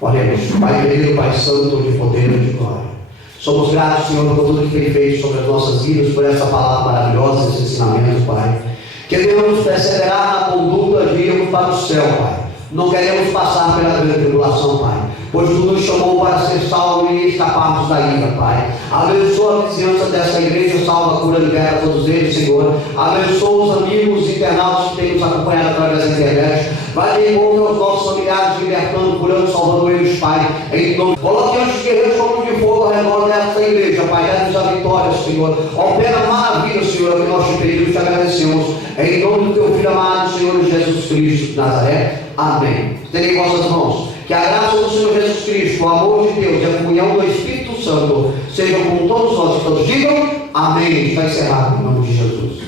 Oremos. Pai querido, Pai santo, de poder e de glória, somos gratos, Senhor, por tudo que tem feito sobre as nossas vidas, por essa palavra maravilhosa, esse ensinamento, Pai. Queremos perseverar na conduta de irmos para o céu, Pai. Não queremos passar pela grande tribulação, Pai, pois Tu nos chamou para ser salvo e escaparmos da ira, Pai. Abençoa a vizinhança dessa igreja, salva, cura, libera todos eles, Senhor. Abençoa os amigos internautas que têm nos acompanhado através da internet. Vai de encontro aos nossos familiares, libertando, curando, salvando eles, Pai. Em nome. Coloque anjos guerreiros como de fogo ao redor dessa igreja, Pai. Dá-nos a vitória, Senhor. Opera maravilha, Senhor, que nós te pedimos e te agradecemos. Em nome do Teu Filho amado, Senhor Jesus Cristo de Nazaré. Amém. Estendem vossas mãos. Que a graça do Senhor Jesus Cristo, o amor de Deus e a comunhão do Espírito Santo sejam com todos nós. Todos digam amém. Está encerrado em nome de Jesus.